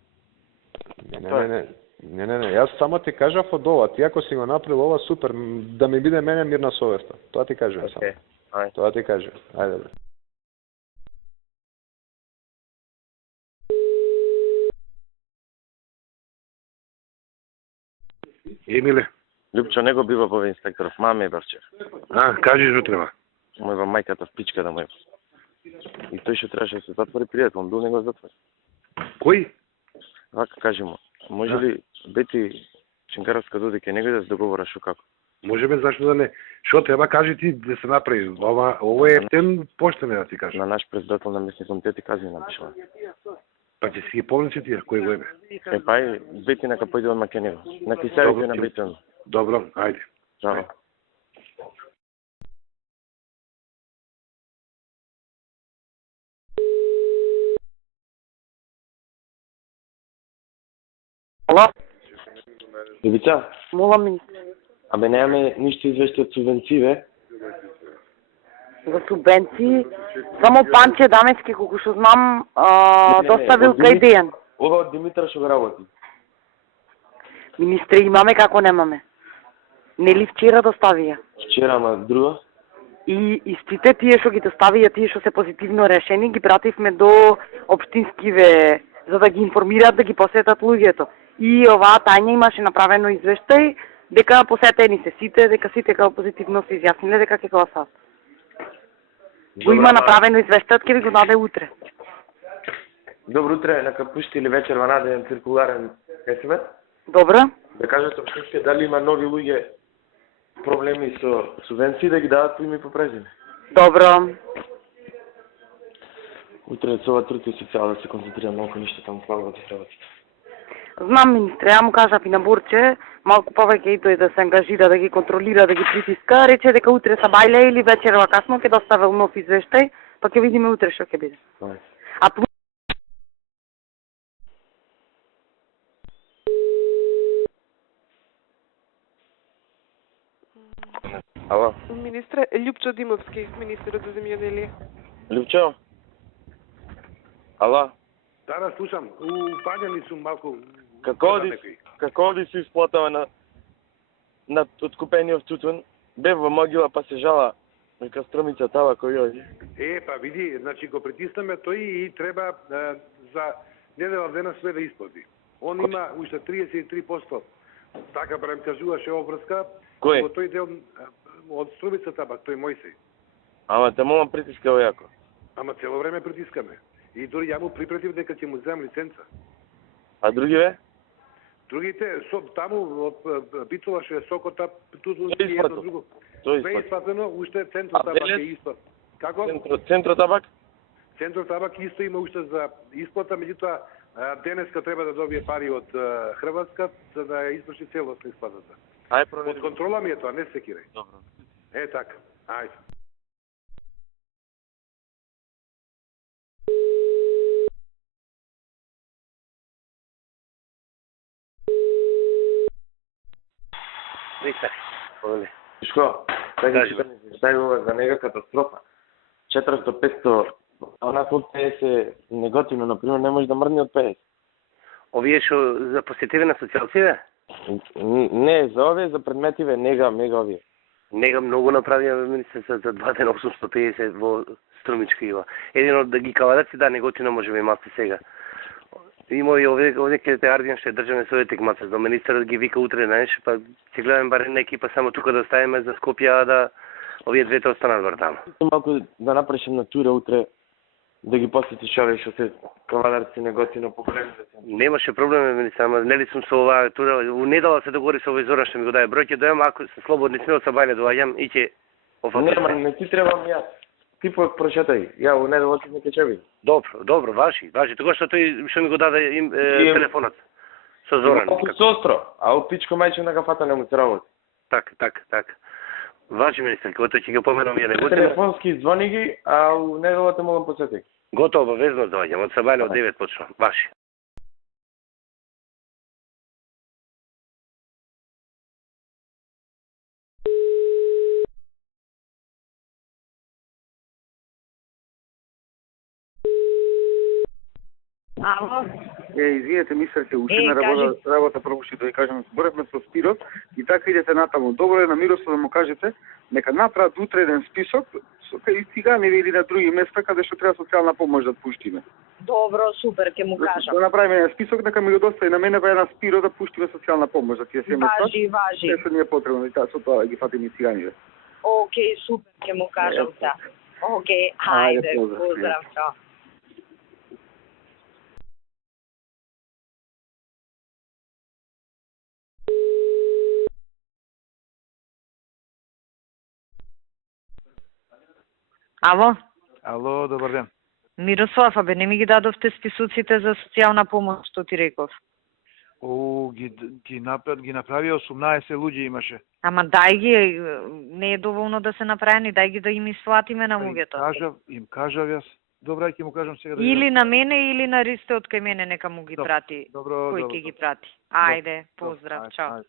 Не, јас само ти кажав од ова, ти ако си го направил ова, супер, да ми биде мене мирна совеста. Тоа ти кажувам само. Ајде. Тоа ти кажувам. Ајде, бре. Емиле. Любчо, него бива по инспекторов, маме бавче. Кажи што треба. Мојва мајката в пичка да мој. И тој што требаше да се затвори пријат, он бил него затвори. Кој? Вака кажи му, може ли Бети Ченгаровска дојде ке него да се договора шо како? Можеме, зашто да не. Што треба кажи ти да се направи? Ова е ефтен поштене да ти кажа. На наш председател на местни комитети казни напишала. Па ќе си ги помниш тие, кој го е? Пај, Бети нека појде одма ке него. Нека се јави на Бети. Добро, ајде. Чао. Ало? Девица? Мола министре. Абе, немаме ништо извеште од субвенции, бе. За субвенции, само Панче Дамески, колку што знам, доставил кај Дејан. Ова од Димитар што го работи. Министре, имаме како немаме. Нели вчера доставија? Вчера, ама друго? И истите тие што ги доставија, тие што се позитивно решени, ги пративме до општинскиве, за да ги информираат, да ги посетат луѓето. И оваа Тања имаше направено извештај, дека посетени се сите, дека сите како позитивно се изјасниле, дека ќе гласат. Го има направено извештајот, ќе ви го даде утре. Добро утре, нека пушти или вечер во наден циркуларен СМС. Добро. Да кажат општински дали има нови луѓе проблеми со субвенции, да ги дадат по име и по презиме. Добро. Утре со ова труд и социјал да се концентрирам малку ништо таму плават и работите. Знам, министре, ја му кажав и на Борче, малку повеќе и тој да се ангажира, да ги контролира, да ги притиска, рече дека утре са бајле или вечерва касно ќе доставил нов извештај, па ќе видиме утре што ќе биде. А ту... Ало? Министре, Љупчо Димовски, министерот за земјоделие. Љупчо? Ало? Да, слушам. Упаѓани сум малку... Како оди се исплатава на откупениот тутун? Бе во могила па се жала нека струмица тава кој оди. Па види, значи го притиснаме тој и треба за недела дена све да исплати. Он има уште 33%. Така барем кажуваше обврска. Кој? Во тој дел од струмица табак, тој Мојсей. Ама те молам притиска ојако. Ама цело време притискаме. И дори ја му припретив дека ќе му земам лиценца. А други бе? Другите, таму од Битола што е Сокота, туту и едно друго. Бе исплатено, уште Центро табак е исплат. Како? Центро табак? Центро табак исто има уште за исплата, меѓутоа денеска треба да добие пари од Хрватска за да ја изврши целосно исплатата. Ај провери. Од контрола ми е тоа, не се кирај. Добро. Така, ајде. Шко? Стај ова за нега катастрофа. 400-500, она од 50 негативно, например, не може да мрдне од 50. Овие што за посетиве на социјалци, Не, за овие, за предметиве, нега овие. Нега многу направија министер за 2 дена 850 во Струмичка ива. Еден од да ги кавадаци, да, неготино може би имате сега. Има и овде ќе те Ардијан што држаме советник мацес, до министерот ги вика утре, знаеш, па ќе гледаме барем екипа само тука да ставиме за Скопје, да овие двете останат бар таму. Малку да направиме на тура утре, да ги посетиш овие што се кавадарци неготино поголеми. Немаше проблем, министер, ама нели сум со оваа тура, у недела се договори со овој Зоран што ми го даде број, ќе дојам, ако се слободни сме од Сабајле доаѓам и ќе Нема, не ти требам јас. Ти прочитај, ја у недела ќе ќе чеби. Добро, важи. Тоа што тој што ми го даде телефонот со Зоран. Состро, а у пичко мајче на кафата не му се работи. Так. Важи, министер, кога тој ќе го поменам ја него. Телефонски звони ги, а у неделата могам посетик. Готово, обавезно доаѓам, од Сабајле од 9 почнам. Важи. Ало? Извинете, мистерке, уште на работа пропушти да ви кажам, зборевме со Спирот и така идете натаму. Добро е на Мирослав да му кажете, нека направат утре еден список со кај цигани или на други места каде што треба социјална помош да пуштиме. Добро, супер, ќе му кажам. Да направиме еден список, нека ми го достави на мене па на Спиро да пуштиме социјална помош за тие семејства. Важи. Се што ни е потребно и со тоа ги фатиме циганите. Океј, супер, ќе му кажам та. Океј, хајде, поздрав, чао. Ало? Ало, добар ден. Мирослав, абе, не ми ги дадовте списуците за социјална помош, што ти реков? Ги направи 18 луѓе имаше. Ама дај ги, не е доволно да се направени, дај ги да им исплатиме на луѓето. Им кажав јас. Добра, ќе му кажам сега да... Или на мене, или на Ристе од кај мене, нека му ги прати. Кој ќе ги прати. Ајде, поздрав, чао.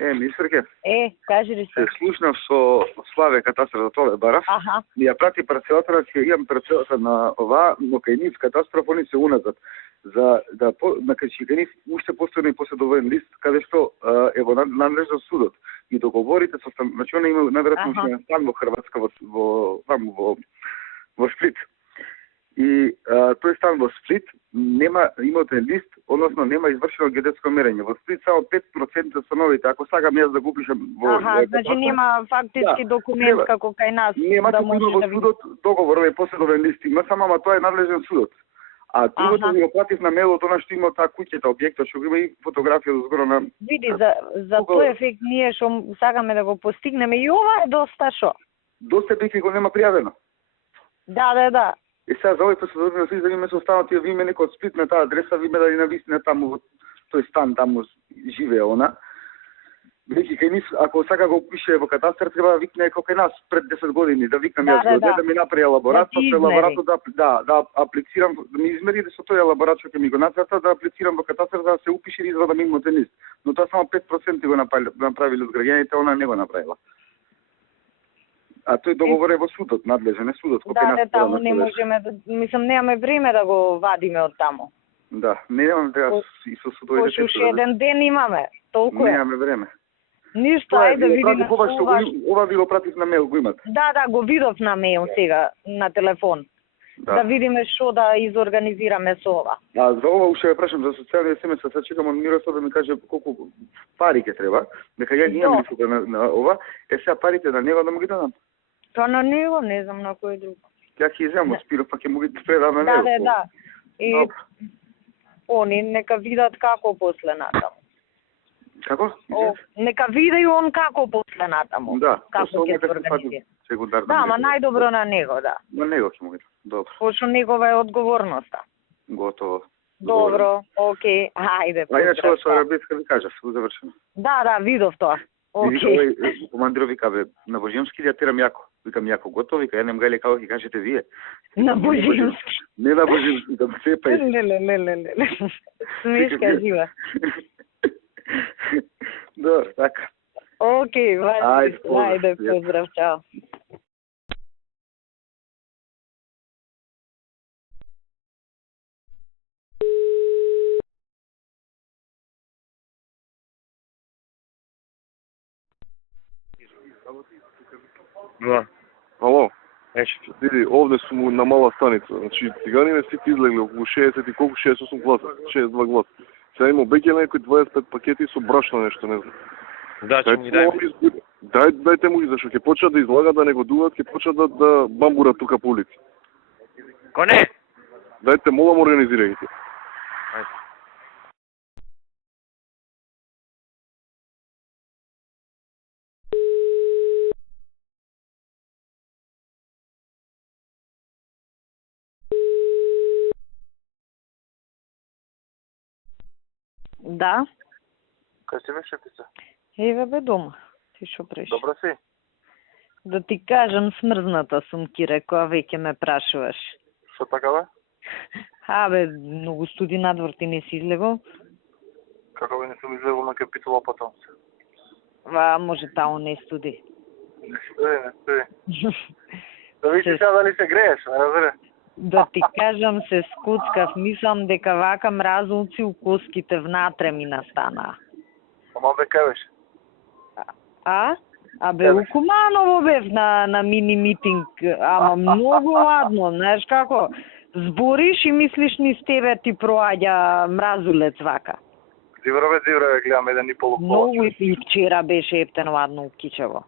Мистерке. Кажи ли се? Се слушнав со Славе катастар за тоа барав. Ми ја прати парцелата, ќе имам парцелата на ова, но кај нив катастроф они се уназад. За да кај нив уште постои поседовен лист каде што е во надлежност судот. И договорите со значи она има наверојатно уште стан во Хрватска во Сплит. И тој стан во Сплит нема имотен лист, односно нема извршено геодетско мерење. Во Сплит само 5% становите, ако сакам јас да го пишам во... значи нема фактички документ како кај нас да може да види. Судот договор е поседовен лист има, само ама тоа е надлежен судот. А другото ми го платив на мейлот, она што има таа куќата, објектот, што го има и фотографија до згора на... Види, за тој ефект ние што сакаме да го постигнеме и ова е доста шо? Доста беки го нема пријавено. Да. И сега за овој последовно се изданиме со останат тие виме некој од Сплит на таа адреса, виме дали навистина таму во тој стан таму живее она. Веќе кај нив, ако сака го пише во катастар, треба да викне како кај нас пред 10 години, да викнам јас да ми направи елаборат, со елаборатот да аплицирам, да ми измери со тој елаборат што ќе ми го нацрта, да аплицирам во катастар за да се упише и извадам имотен лист. Но тоа само 5% го направиле од граѓаните, она не го направила. А тој договор е во судот, надлежен е судот. Да, таму не можеме, мислам, немаме време да го вадиме од таму. Да, немаме треба и со судовите... Пошто уште еден ден имаме, толку е. Немаме време. Ништо, ајде да видиме ова ви го пратив на мейл, го имате. Да, го видов на мейл сега, на телефон. Да видиме што да изорганизираме со ова. За ова уште ја прашам за социјални семејства, се чекам од Мирослав да ми каже колку пари ќе треба. Дека ја ги имам листата на ова, сега парите на него да му ги дадам. Тоа на него, не знам на кој друг. Ја ќе иземам од Спиро, па ќе му ги предам на него. Да. И они нека видат како после натаму. Како? Нека види он како после натаму. Да, како ќе се организира. Секундарно. Да, ама најдобро на него, да. На него ќе му ги. Добро. Пошто негова е одговорноста. Готово. Добро, окей, ајде. А иначе ова со арабетска ви кажав, завршено. Да, видов тоа. Окей. Командиров вика, бе, на Божемски ја терам јако. Викам, јако готово, вика, ја нем гајле како ќе кажете вие. На Божемски. Не на Божемски, да се па. Не. Смешка жива. Да, така. Окей, ајде, поздрав, чао. Да. Ало. Види, овде сум на мала станица. Значи, циганите сите излегли околу 60 и колку 68 гласа, 62 гласа. Сега има беќе некои 25 пакети со брашно нешто, не знам. Да, ќе ги дајме. Дајте му ги, зашто ќе почнат да излагат, да негодуваат, ќе почнат да бамбурат тука по улици. Коне? Дајте, молам, организирајте. Ајде. Да. Кај си беше, Пица? Еве бе дома. Ти шо преш? Добра си? Да ти кажам, смрзната сум, ки рекоа, веќе ме прашуваш. Шо така бе? Абе, многу студи надвор, ти не си излегол? Како би не сум излегол на капитула потом се. Може тамо не студи. Не стои. Да видиш сега дали се грееш, не разбере. Да ти кажам, се скуцкав, мислам дека вака мразулци у коските внатре ми настана. Ама бе кај беше? Абе, у Куманово бев на мини митинг, ама многу ладно, знаеш како, збориш и мислиш низ тебе ти проаѓа мразулец вака. Зиврове, гледам еден и полу. Многу и вчера беше ептен ладно у Кичево.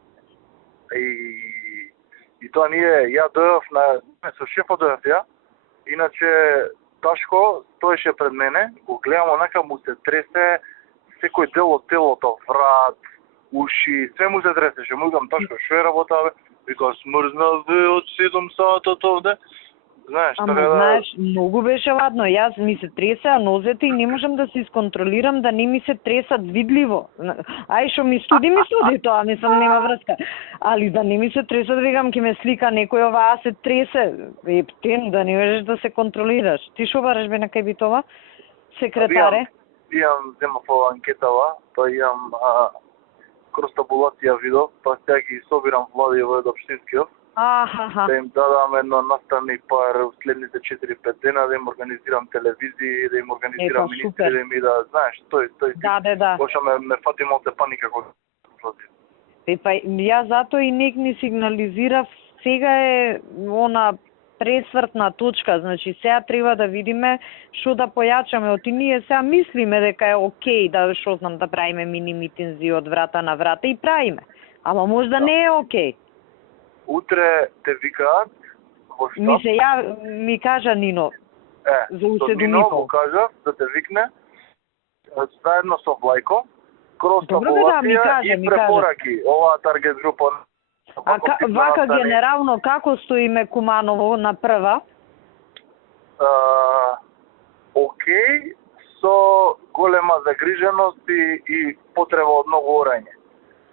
И тоа ние, ја дојав со шефот дојав ја, иначе Ташко стоеше пред мене, го гледам онака му се тресе секој дел од телото, врат, уши, све му се тресеше. Му викам, Ташко, шо е работа, бе? Вика, смрзнав бе од 7 сатот овде. Знаеш, знаеш, многу беше ладно. Јас ми се тресеа нозете и не можам да се исконтролирам да не ми се тресат видливо. Шо ми студи тоа, мислам нема врска. Али да не ми се тресат, викам, ќе ме слика некој оваа се тресе. Ептен, да не можеш да се контролираш. Ти шо бараш бе на кај би това? Секретаре? Имам, земав ова анкетава, па имам кроз табулација видов, па сега ги собирам владијево од општинскиот. Да им дадам едно настрани пар следните 4-5 дена, да им организирам телевизии, да им организирам министри, да им да, знаеш, тој. Да. Пошто ме фати малце паника кога Па ја затоа и нек ни сигнализирав, сега е она пресвртна точка, значи сега треба да видиме што да појачаме. Оти ние сега мислиме дека е окей да што знам да правиме мини митинзи од врата на врата и правиме. Ама можда не е окей. Утре те викаат во штаб. Ми кажа Нино. За уседумител. Нино го кажа да те викне заедно со Влајко, кроз табулација и препораки. Оваа таргет група. Вака генерално како стоиме Куманово на прва? Окей, со голема загриженост и потреба од многу орање.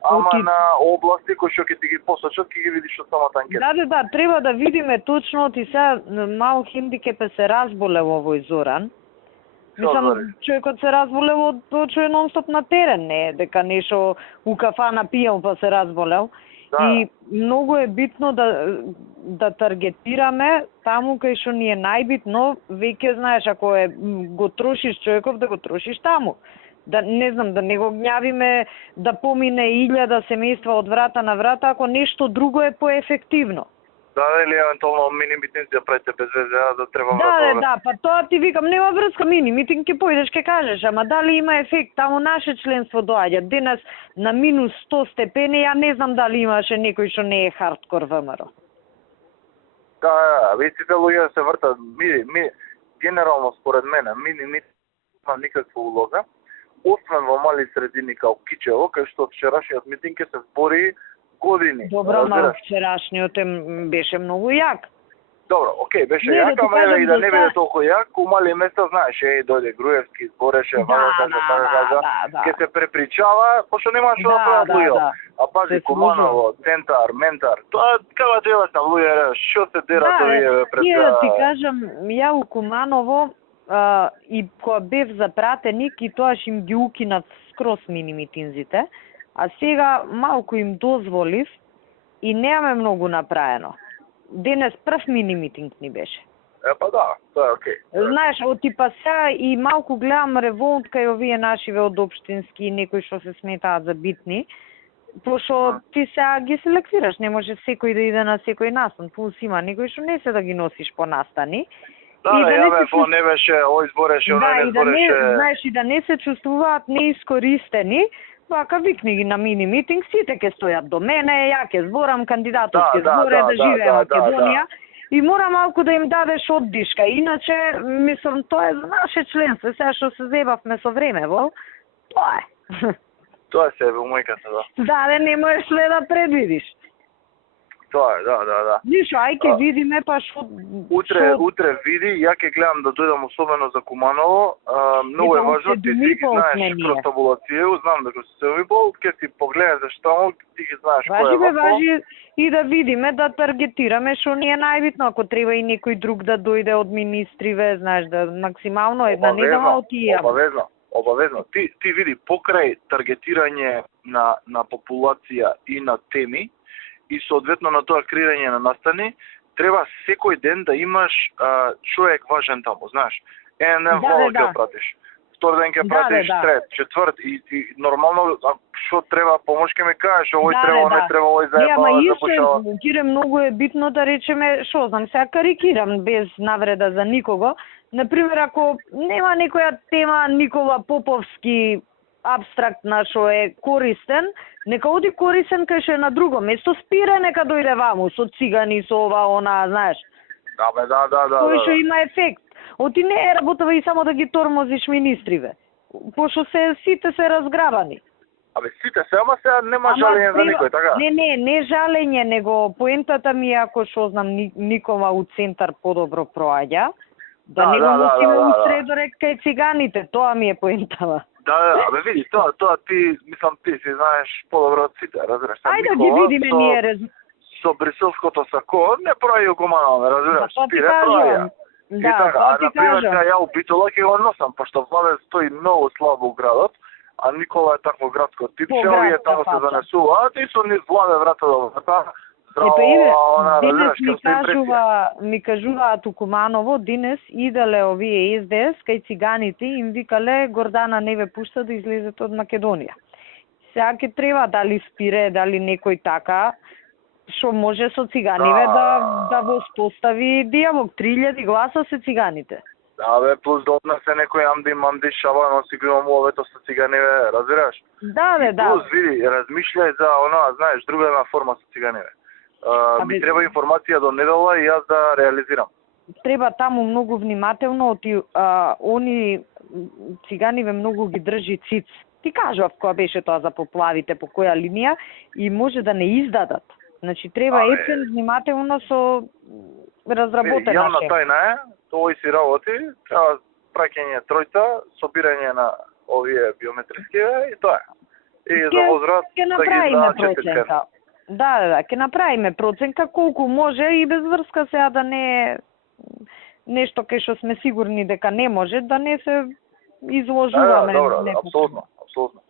Ама на области кои што ќе ти ги посочат, ќе ги видиш од самата анкета. Да, треба да видиме точно, ти сега мал хендикеп се разболел овој Зоран. Мислам, човекот се разболел од што е нон-стоп на терен, не дека нешто у кафана пиел па се разболел. И многу е битно да таргетираме таму кај што ни е најбитно, веќе знаеш, ако го трошиш човеков, да го трошиш таму. Да не знам, да не го гњавиме да помине 1000 семејства од врата на врата, ако нешто друго е поефективно. Да, или евентуално мини митинг да правите без везе, да треба Да, па тоа ти викам, нема врска, мини митинг ќе појдеш, ќе кажеш, ама дали има ефект, таму наше членство доаѓа. Денес на минус 100 степени, ја не знам дали имаше некој што не е хардкор ВМРО. Да, сите луѓе се вртат, генерално според мене, мини митинг нема никаква улога, освен во мали средини као Кичево, кај што вчерашниот митинг се збори години. Добро, но вчерашниот беше многу јак. Добро, окей, беше јак, ама и да не биде толку јак, у мали места, знаеш, дојде Груевски, збореше, ќе се препричава, пошто нема што да прават луѓе. А пази, Куманово, Центар, Ментар, тоа кава делат на луѓе, што се дерат овие пред... Да ти кажам, ја у Куманово, и кога бев за пратеник и тоаш им ги укинат скроз мини митинзите, а сега малку им дозволив и немаме многу направено. Денес прв мини митинг ни беше. Па да, тоа е окей. Знаеш, од типа сега и малку гледам револт кај овие нашиве од општински, некои што се сметаат за битни, пошто ти сега ги селектираш, не може секој да иде на секој настан, плюс има некои што не се да ги носиш по настани. Не беше, ој збореше, онај не збореше. Знаеш, и да не се чувствуваат неискористени, вака викни ги на мини митинг, сите ќе стојат до мене, ја ќе зборам, кандидатот ќе зборе да живее Македонија. И мора малку да им дадеш оддишка, иначе, мислам, тоа е за наше членство, сега што се зебавме со времево, тоа е. Тоа се во мојката, да. Да, не можеш ле да предвидиш. Тоа е, да. Нишо, ај ке видиме, па што... Утре види, ја ќе гледам да дојдам особено за Куманово. Многу е важно, ти си ги знаеш кроз табулација, знам дека се Севипол, ќе си погледаш зашто, ти ги знаеш кој е вако. Важи и да видиме, да таргетираме што ни е најбитно, ако треба и некој друг да дојде од министриве, знаеш, да максимално една недела отијам. обавезно. Ти види покрај таргетирање на популација и на теми и соодветно на тоа креирање на настани, треба секој ден да имаш човек важен таму, знаеш. Еден ден флавал ќе пратиш. Втор ден ќе пратиш трет, четврт и нормално што треба помош ќе ми кажеш, овој треба, не треба, овој заебава, запушава. Кире, многу е битно да речеме, што знам, сега карикирам без навреда за никого. Например, ако нема некоја тема Никола Поповски абстрактна што е користен, нека оди користен кај што е на друго место, спире нека дојде ваму со цигани, со ова, она, знаеш. Да. Кој што има ефект. Оти не е работава и само да ги тормозиш министриве. Пошто сите се разграбани. Сите се, ама сега нема жалење за никој, така? Не жалење, него поентата ми е ако што знам Никола у центар подобро проаѓа, да не го носиме усредорек кај циганите, тоа ми е поентава. Да, види, тоа ти, мислам, ти си знаеш подобро од сите, разбираш? Ајде да ги видиме ние. Со бриселското сако, не прави гуманове, разбираш? Ти кажувам. Да, тоа ти кажам. Ја у Битола ќе го носам, пошто Владе стои многу слабо у градот, а Никола е такво градско типче, овие таму се занесуваат и со низ Владе врата до врата. Денес ми кажуваат у Куманово, денес иделе овие СДС кај циганите им викале Гордана не ве пушта да излезете од Македонија. Сега ќе треба дали спире, дали некој така, што може со циганиве да воспостави диалог. 3000 гласа се циганите. Да, плюс да однесе некој амди шабано си го мовето со циганиве, разбираш? Да. Плюс види, размишљај за она, знаеш, друга една форма со циганиве. Ми треба информација до недела и јас да реализирам. Треба таму многу внимателно, они циганиве многу ги држи циц. Ти кажав која беше тоа за поплавите, по која линија, и може да не издадат. Значи треба ефен внимателно со разработена шема. Јавна тајна е, овој си работи, треба праќање тројца, собирање на овие биометриски и тоа е. И за возврат да ги знаат 4. Да, ќе направиме проценка колку може и без врска сега да не е нешто кај што сме сигурни дека не може, да не се изложуваме. Добро, апсолутно.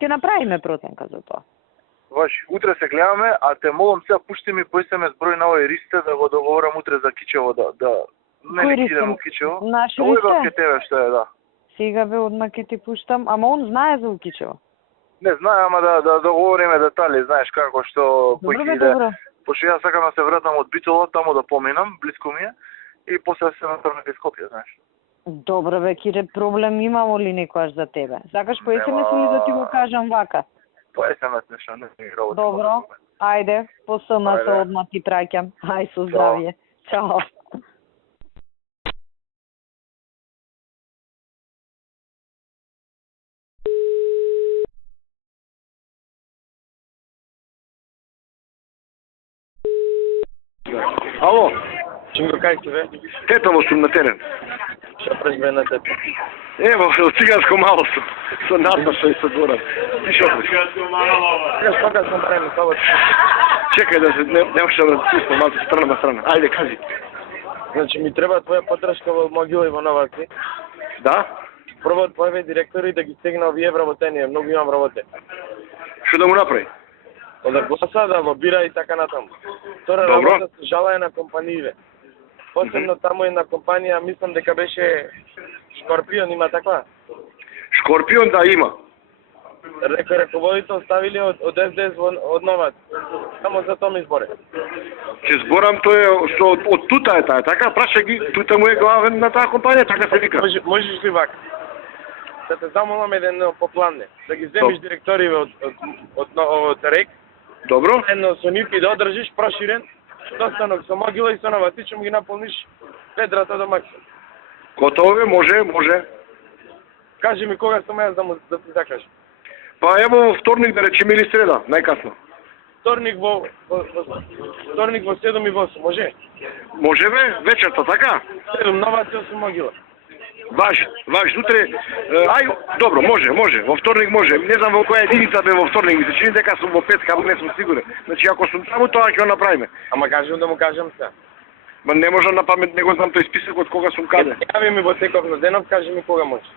Ќе направиме проценка за тоа. Ваш, утре се гледаме, а те молам сега пушти ми по SMS број на овој Ристе да го договорам утре за Кичево да не кидам у Кичево. Наш Ристе? Овој ке тебе што е, да. Сега бе одма ке ти пуштам, ама он знае за Укичево. Не знае, ама да договориме детали, знаеш како што Добро. Пошто јас сакам да се вратам од Битола, таму да поминам, близко ми е, и после се натргнам кај Скопје, знаеш. Добро бе, Кире, проблем имало ли некојаш за тебе? Сакаш по SMS или да ти го кажам вака? По SMS нешто, не ми работи. Добро, ајде, по SMS одма ти праќам. Ај со здравје. Чао. Ало? Чинго, кај си, бе? Тетово сум на терен. Што преш бе на тето? Ево, од циганско мало сум. Со Наташа и со Горан. Ти шо преш? Кога сум барем тоа? Чекај да се, немаш да пустам малко страна. Ајде, кажи. Значи ми треба твоја подршка во Могила Иванова, си? Да? Прво твоје директори да ги стегна овие вработени, многу имам работе. Што да му направи? Да гласа, да лобира и така натаму. Втора работа се жалаја на компаниите. Посебно таму една компанија, мислам дека беше Шкорпион, има таква? Шкорпион да има. Раководител ставили од СДС од Новац. Само за тоа ми зборе. Ќе зборам, тој е што од тута е таа, така? Праша ги, тута му е главен на таа компанија, така се вика. Можеш ли вака? Да те замолам еден попланне, да ги земиш директориве од РЕК. Добро. Едно со нив и да одржиш проширен достанок со Могила и со Новац, ти ќе му ги наполниш ведрата до максимум. Готово бе, може. Кажи ми кога сум јас да ти закажам. Па ево во вторник да речеме или среда, најкасно. Вторник во 7 и 8, може? Може бе, вечерта, така? 7, Новац и 8 Могила. Важ, утре, добро, може, во вторник може. Не знам во која единица бе во вторник, ми се чини дека сум во петка, ама не сум сигурен. Значи, ако сум таму, тоа ќе го направиме. Ама кажам да му кажам се. Ма не можам на памет, не го знам тој список од кога сум каде. Јави ми во теков на денов, кажи ми кога може.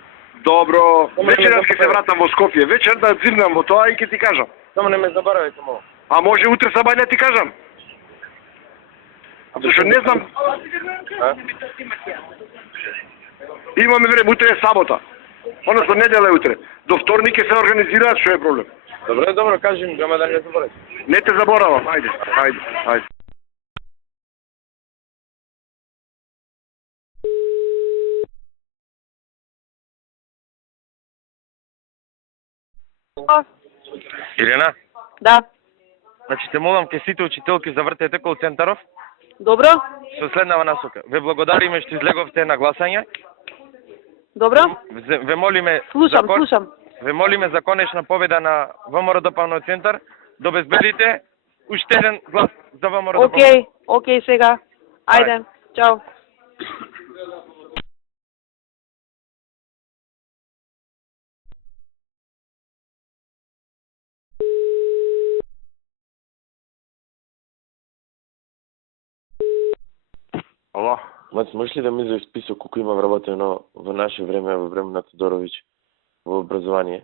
Добро, вечерот ќе се вратам во Скопје. Вечер да зимнам во тоа и ќе ти кажам. Само не ме заборавајте мало. А може утре сабајле ти кажам? Зашто не знам. Имаме време, утре е сабота. Односно недела е утре. До вторник ќе се организираат, што е проблем? Добро, кажи ми, ама да не забораваш. Не те заборавам, ајде. Ирена? Да. Значи те молам ке сите учителки завртете кол центаров. Добро? Со следнава насока. Ве благодариме што излеговте на гласање. Добро? Ве молиме Слушам. Ве молиме за конечна победа на ВМРО центар да обезбедите уште еден глас за ВМРО. Океј, сега. Ајде. Чао. Ало? Мац, можеш ли да ми излез список колку има вработено во наше време, во време на Тодорович, во образование?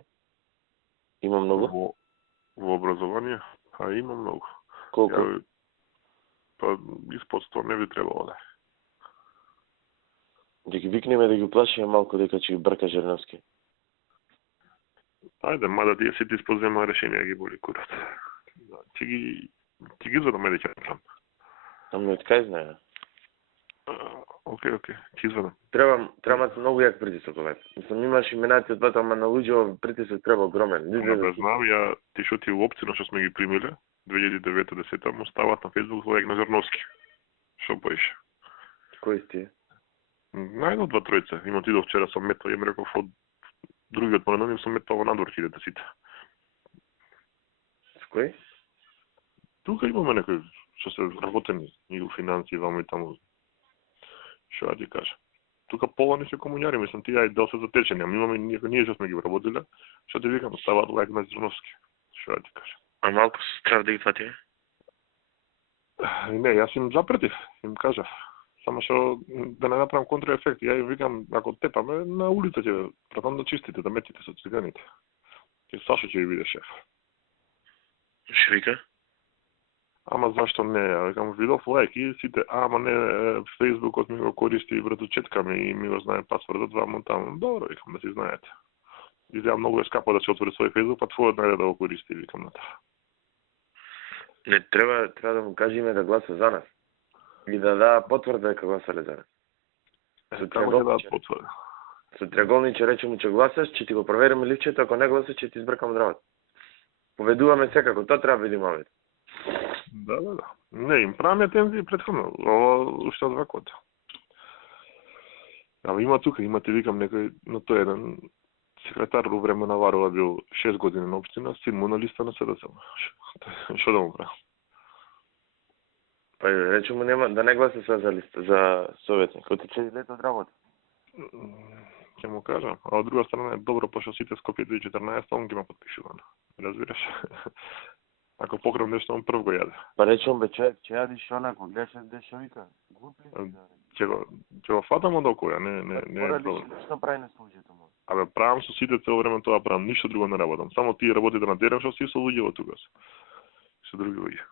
Има многу? Во образование? Има многу. Колку? Па, испод 100 не би требало да. Да ги викнеме да ги плашиме малку дека ќе ги брка Жерновски. Ајде, мада тие сите испозема решенија ги боли курат. Ќе ги извадам, ајде ќе направам. Ама од кај знае? Океј, ќе извадам. Треба многу як притисок овај. Мислам, имаш именати од двата, ама на луѓе притисок треба огромен. Не знам, ја ти шо ти опцина што сме ги примиле 2009-10 му стават на Facebook лојак на Жерновски. Шо поише? Кои сте? Најдо два тројца. Има отидов вчера со метал, им реков од другиот понеделник со метал во надвор идете сите. С кој? Тука имаме некои што се работени и во финансии, вамо и таму. Што да ти кажа? Тука пола не се комуњари, мислам тие и дел се затечени, ама имаме ние што сме ги вработиле, што ти викам, ставаат лајк на Жерновски. Што да ти кажа? А малку се страв да ги фатиме? Не, јас им запретив, им кажав. Само што да не направам контраефект, ја им викам, ако тепаме, на улица ќе пратам да чистите, да метите со циганите. Ке Сашо ќе ви биде шеф. Што вика? Ама зашто не, ја викам, видов лајк и сите, ама не, Фејсбукот ми го користи и враточетками и ми го знае пасвордот, вамо таму. Добро, викам, да си знаете. Изгледа многу е скапо да се отвори свој Фејсбук, па твојот најде да го користи, викам на тоа. Не, треба да му кажеме да гласа за нас. И да даа потврда дека гласале за нас. Како ќе дадат потврда? Со триаголниче рече му че гласаш, ќе ти го провериме ливчето, ако не гласаш, ќе ти избркам здравот. Поведуваме секако, тоа треба да видиме овде. Да. Не, им правиме тензии претходно, ова уште од вакот. Ама има тука, имате, викам, некој, но тој еден секретар во време на Варова бил 6 години на општина, син му на листа на СДС. Што да му правам? Па рече му нема да не гласа се за листа, за советник. Отече лето од работа. Ќе му кажам, а од друга страна е добро пошто сите Скопје 2014, он ги има подпишувано. Разбираш? Ако покрем нешто, он прв го јаде. Па речем бе, че јадиш онако, гледаш дешо вика. Ќе го фатам од окоја, не е проблем. Што прави на службата му? Абе, правам со сите цело време тоа правам, ништо друго не работам. Само тие работите на терен што си со луѓе во тука. Со други луѓе.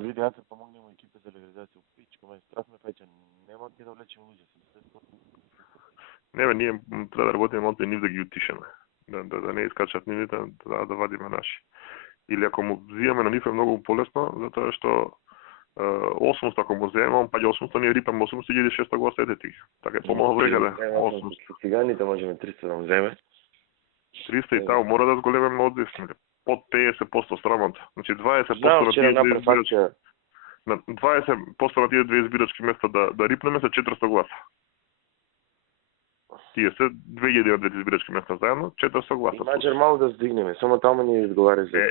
Види, јас се помогнем во екипа за легализација. Пичко, ме страшно фаќа. Нема ти да влечем луѓе. Не бе, ние треба да работиме малку и нив да ги утишеме. Да не искачат нивите, да вадиме наши. Или ако му взимаме на нив е многу полесно, затоа што 800 ако му вземем, он паѓа 800, ние рипаме 800, гласа етети. Така е помалку врегаде. 800. Циганите можеме 300 да му вземе. 300 и тамо мора да зголемеме одзив. Под 50% срамота. Значи 20% на тие две избирачки. На 20% на тие две избирачки места да рипнеме се 400 гласа. Тие се 2000 на две избирачки места заедно, 400 гласа. Маđар мало да здигнеме, само таму ни изговари за.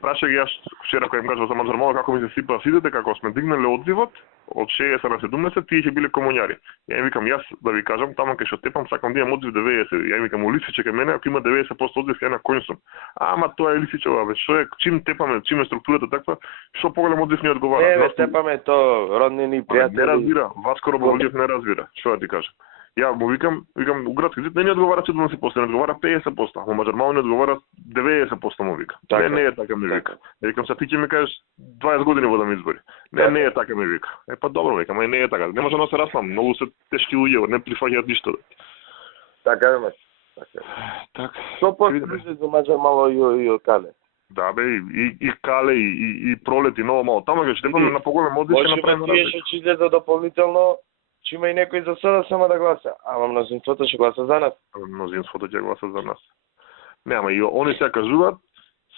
Прашај ги јас вчера кој им кажа за Маđар мало како ми се сипа сидите, како сме дигнале одзивот од 60 на 70, тие ќе биле комуњари. Ја им викам јас да ви кажам, таму кај што тепам сакам да имам одзив 90. Ја им викам улисиче кај мене, ако има 90% одзив ја на кој сум. Ама тоа е лисичева, бе, што е чим тепаме, чим е структурата таква, што поголем одзив ни одговара. Не, тепаме то роднини, пријатели. Не разбира, Васко Роболјев не разбира. Што да ти кажам? Ја му викам у градски зид не одговара 40%, не одговара 50%, во Мажармал не одговара 90% му вика. Така. Не е така ми вика. Викам се ти ќе ми кажеш 20 години водам избори. Не е така ми вика. Па добро викам, не е така. Не може да се распам, многу се тешки луѓе, не прифаќаат ништо. Така е, Така. Што постои за Мажармало и Кале? Да бе, и Кале, и Пролет, и Ново Мало. Тamo ќе штепаме на поголем одиш ќе направиме разлика. Може би излезе дополнително, че има и некој за sada само да гласа, ама мнозинството ќе гласа за нас. Мнозинството ќе гласа за нас. Нема, и они сега кажуваат,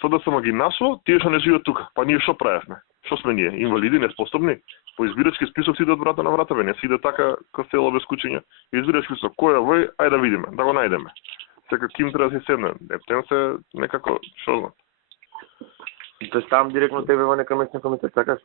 СДСМ ги нашло, тие што не живеат тука. Па ние што правевме? Што сме ние? Инвалиди, неспособни? По избирачки список си од врата на врата, бе, не си иде така ка село без кучиња. Избирачки список, кој е вој, ајде да видиме, да го најдеме. Сега ким треба да си седне? Ептен се некако, што знам. Да ставам директно тебе во нека местна комитет, така?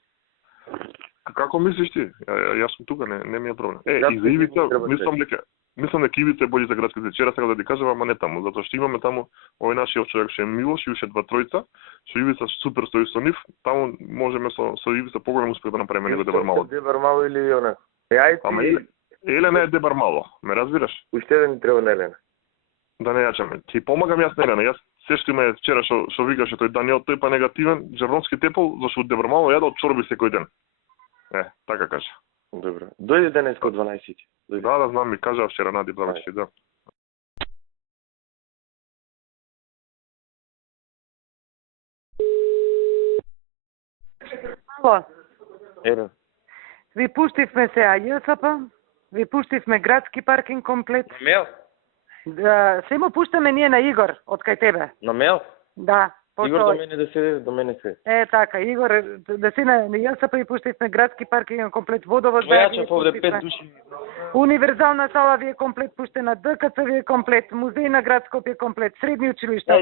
Како мислиш ти? Јас сум тука, не ми е проблем. И за Ивица, мислам дека Ивица е бољи за градските. Вчера сега да ти кажам, ама не таму, затоа што имаме таму овој нашиот човек што е Милош и уште 2-3, што Ивица супер стои со нив, таму можеме со Ивица поголем успех да направиме него Дебармало. Дебармало или она? Ама Елена е Дебармало, ме разбираш? Уште да ни треба на Елена. Да не јачаме. Ти помагам јас на Елена. Јас се што има вчера што викаше тој Даниел, тој па негативен, Джавронски тепол, зашто од Дебармало јаде од чорби секој ден. Така кажа. Добро. Дојде денеска од 12. Да, знам, ми кажа вчера Нади Блавачки, да. Ало. Ере. Ви пуштивме сега ЈСП, ви пуштивме градски паркинг комплет. На мејл? Да, се му пуштаме ние на Игор, од кај тебе. На мејл? Да. Игор до мене да седи, до мене се. Така, Игор, да си на ЈСП и пуштивме градски паркинг комплет, водовод. Војача овде 5 души. Универзална сала ви е комплет пуштена, ДКЦ ви е комплет, музеј на град Скопје комплет, средни училишта,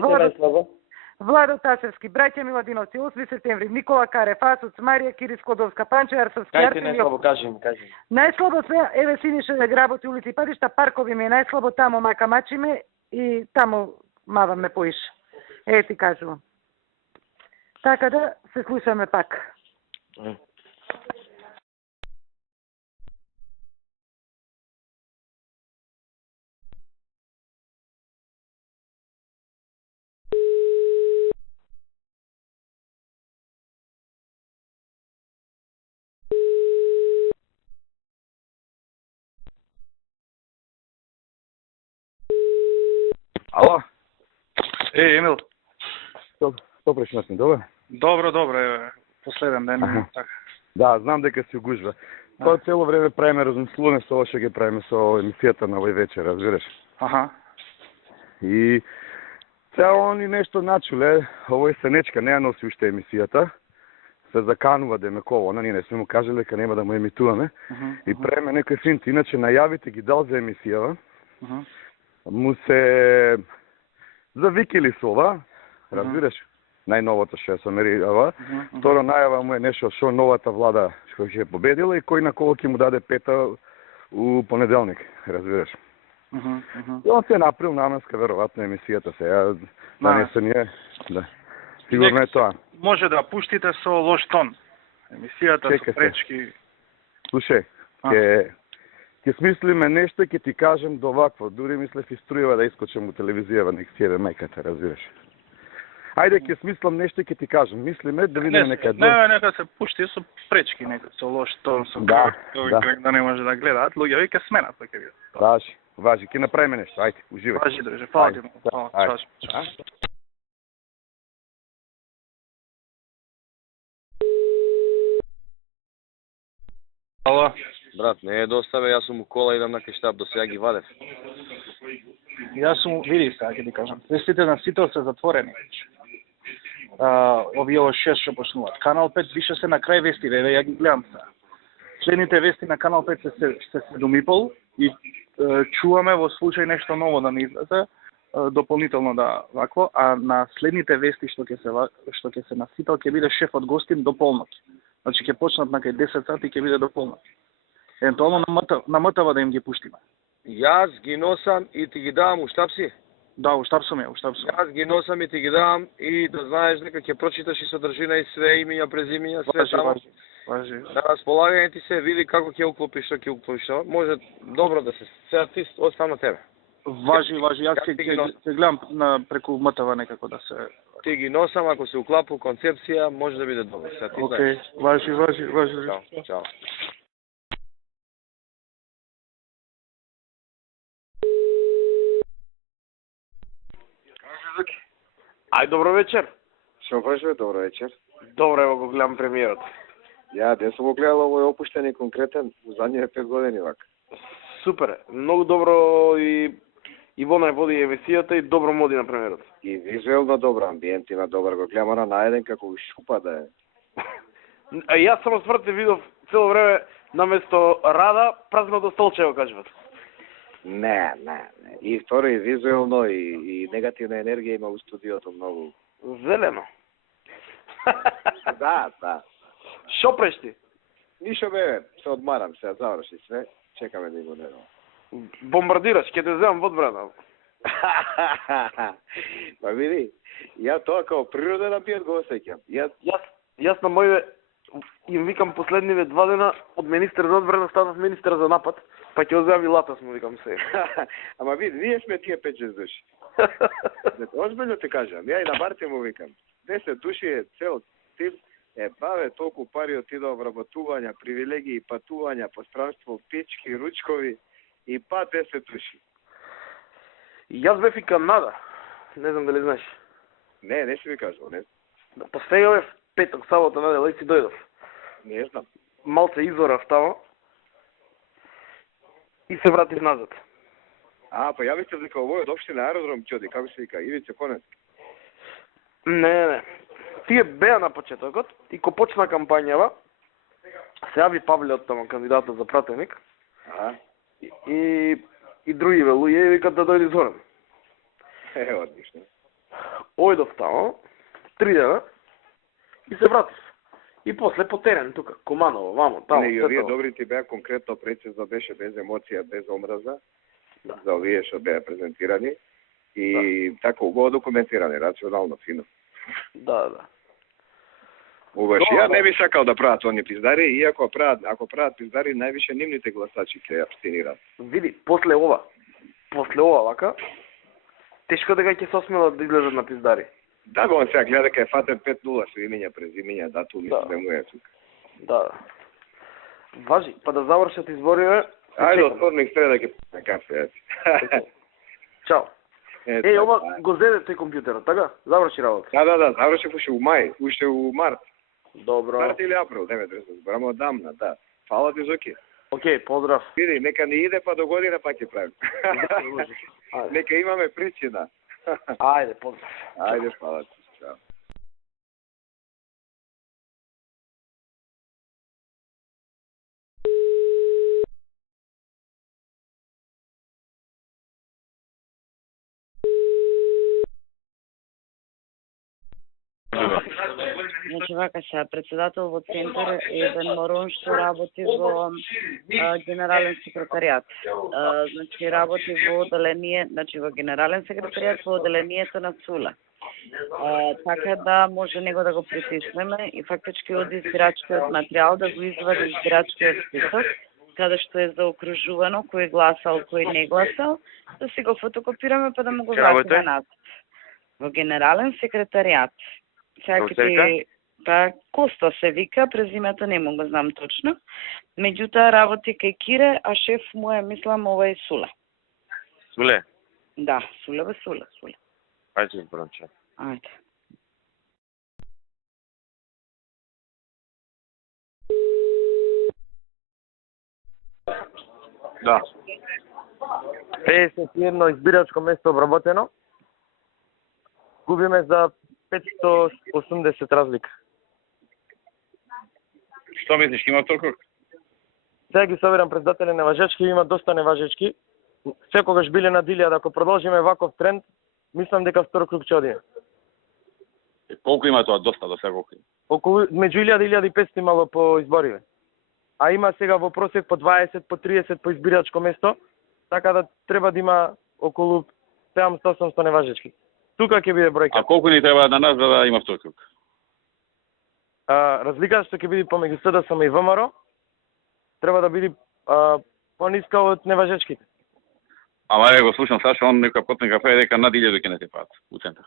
Владо Тасевски, браќа Миладиновци, 8 септември, Никола Карев, Асоц, Марија Кири Складовска, Панчо Арсовски, Кај ти најслабо, кажи ми. Најслабо све, еве Синиша да гработи улици и патишта, паркови ми е најслабо, таму мака мачиме и таму маваме поиш. Ти кажувам. Така да се слушаме пак. Ало. Емил. Што прешнасме, добро? Добро, еве, последен ден, така. Да, знам дека се гужва. Тоа цело време правиме размислуваме со ова што ќе правиме со емисијата на овој вечер, разбираш? Аха. И цел они нешто начуле, овој Сенечка не ја носи уште емисијата, се заканува Демекова, ние не сме му кажале дека нема да му емитуваме, и правиме некој финт, иначе најавите ги дал за емисијава, му се завикили со ова, разбираш, најновото што се мерила. Втора најава му е нешто што новата влада што ќе победила и кој на кого ќе му даде пета у понеделник, разбираш. И он се направил наменска веројатно емисијата сега, да не се ние, да. Сигурно е тоа. Може да пуштите со лош тон. Емисијата со пречки. Слушај, ќе смислиме нешто, ќе ти кажем до вакво. Дури мислев и струјава да искочам у телевизијава, нек си еде мајката, разбираш. Ајде, ќе смислам нешто, ќе ти кажем. Мислиме да видиме некај друг. Не, нека се пушти со пречки, нека со лош тон, со да не може да гледаат. Луѓе ќе сменат, ќе видат. Важи, ќе направиме нешто. Ајде, уживај. Важи, друже, фала ти. Фала. Ало. Брат, не е доста, бе, јас сум у кола, идам на кај штаб, до сега ги вадев. Јас сум, види сега ќе ти кажам, вестите на сите се затворени. Овие од 6 што почнуваат. Канал 5 више се на крај вести, ве, ја ги гледам сега. Следните вести на Канал 5 се 7:30 и чуваме во случај нешто ново да не излезе, дополнително да вакво, а на следните вести што ќе се на Сител ќе биде шефот гостин до полноќ. Значи ќе почнат на кај 10 сати и ќе биде до полноќ. Евентуално на МТВ да им ги пуштиме. Јас ги носам и ти ги давам, у штаб си? Да, у штаб сум. Јас ги носам и ти ги давам и да знаеш дека ќе прочиташ и содржина и све имиња, презимиња, све само. Важи. На располагање ти се, види како ќе уклопиш, што ќе уклопиш. Може добро да се. Сега ти оставам на тебе. Важи, јас ќе гледам преку МТВ некако да се... Ти ги носам, ако се уклапу концепција, може да биде добро. Сега ти Океј, важи. Чао. Ај, добро вечер. Што кажеш, добро вечер. Добро, ево го гледам премиерот. Ја, де сум го гледал овој опуштен и конкретен во задниве 5 години вака. Супер, многу добро и Ивона е води емисијата и добро моди на премиерот. И визуелно добро, амбиент има добар, го гледам она наеден како шупа да е. А јас само сврте видов цело време наместо Рада празното столче го кажуват. Не. И второ и визуелно и негативна енергија има у студиото многу. Зелено. Да. Шо преш ти? Ништо бе, се одмарам, се заврши све, чекаме да го дадам. Бомбардираш, ќе те земам во одбрана. Па види, ја тоа како природен амбиент го осеќам. Јас на моје им викам последниве 2 дена од министер за одбрана станав министер за напад, па ќе оземам и латас му викам се. Ама види, ние сме тие 5-6 души. Озбилно те кажам, ја и на Барте му викам. 10 души е цел тим, баве толку пари отидоа вработувања, привилегии, патувања, пространство, печки, ручкови и па 10 души. Јас бев и Канада. Не знам дали знаеш. Не си ми кажал, не. Па сега бев петок, сабота, недела и си дојдов. Не знам. Малце изорав тамо и се вратив назад. Па ја мислев дека овој од општина аеродром ќе оди, како се вика, Ивица Коневски. Не. Тие беа на почетокот и ко почна кампањава, се јави Павле од тамо кандидатот за пратеник. И други луѓе викат да дојди Зоран. Одлично. Ојдов тамо 3 дена и се вратив. И после по терен тука, Куманово, вамо, тамо. Не, и овие добри ти беа конкретно, прецизно беше, без емоција, без омраза. Да. За овие што беа презентирани. И така убаво документирани, рационално, фино. Да. Убаш, ја не би сакал да прават они пиздари, и ако прават пиздари, највише нивните гласачи се абстинираат. Види, после ова вака, тешко дека ќе се осмелат да излезат на пиздари. Да, он сега гледа дека е фатен 5-0 со имиња, презимиња, датуми, да му е тука. Да. Важи, па да завршат изборите. Ајде, од вторник среда ќе на кафе, Чао. Ова го зеде тој компјутерот, така? Заврши работа. Да, заврши уште у мај, уште у март. Добро. Март или април, не ме тресам, зборам одамна, да. Фала ти, Зоки. Океј, поздрав. Види, нека не иде па до година па ќе правим. Нека имаме причина. Ајде, поздрав. Ајде, фала ти. Чао. Значи вака се председател во центар еден морон што работи во генерален секретаријат. Значи работи во одделение, значи во генерален секретаријат во одделението на Цула. Така да може него да го притиснеме и фактички од избирачкиот материјал да го извади избирачкиот список, каде што е заокружувано кој гласал, кој не гласал, да си го фотокопираме па да му го вратиме назад. Во генерален секретаријат. Косто се вика, презимето не му го знам точно. Меѓутоа работи кај Кире, а шеф му е, мислам, овој Суле. Суле? Да, Суле. Ајде, бронче. Ајде. Да. 51 избирачко место обработено. Губиме за 580 разлика. Што мислиш, има толку? Сега ги собирам председатели неважечки, има доста неважечки. Секогаш биле на дилија, ако продолжиме ваков тренд, мислам дека втор круг ќе одиме. Колку има тоа? Доста, до сега колку? Околу меѓу 1000 и 1500 имало по избориве. А има сега во просек по 20, по 30 по избирачко место, така да треба да има околу 700-800 неважечки. Тука ќе биде бројка. А колку ни треба на нас за да има втор круг? разликата што ќе биде помеѓу СДСМ и ВМРО треба да биде пониска од неважечките. Ама го слушам Сашо, он нека потне кафе дека над 1000 ќе не те пат у центар.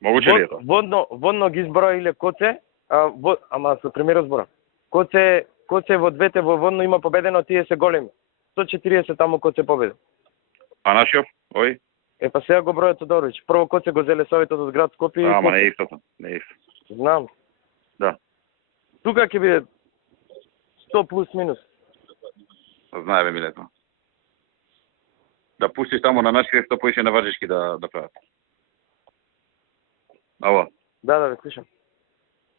Могуче ли е тоа? Водно ги изброиле Коце, ама со пример збора. Коце во двете во водно има победено, тие се големи. 140 таму Коце победи. А нашиот? Ој? Па сега го бројат Тодорович. Прво Коце го зеле советот од град Скопје. Ама не е истото, не е исто. Знам. Да. Тука ќе биде 100 плюс минус. Знаеме Милето. Да пуштиш таму на нашите, што поише на Варжишки да прават. Ало? Да, ве слушам.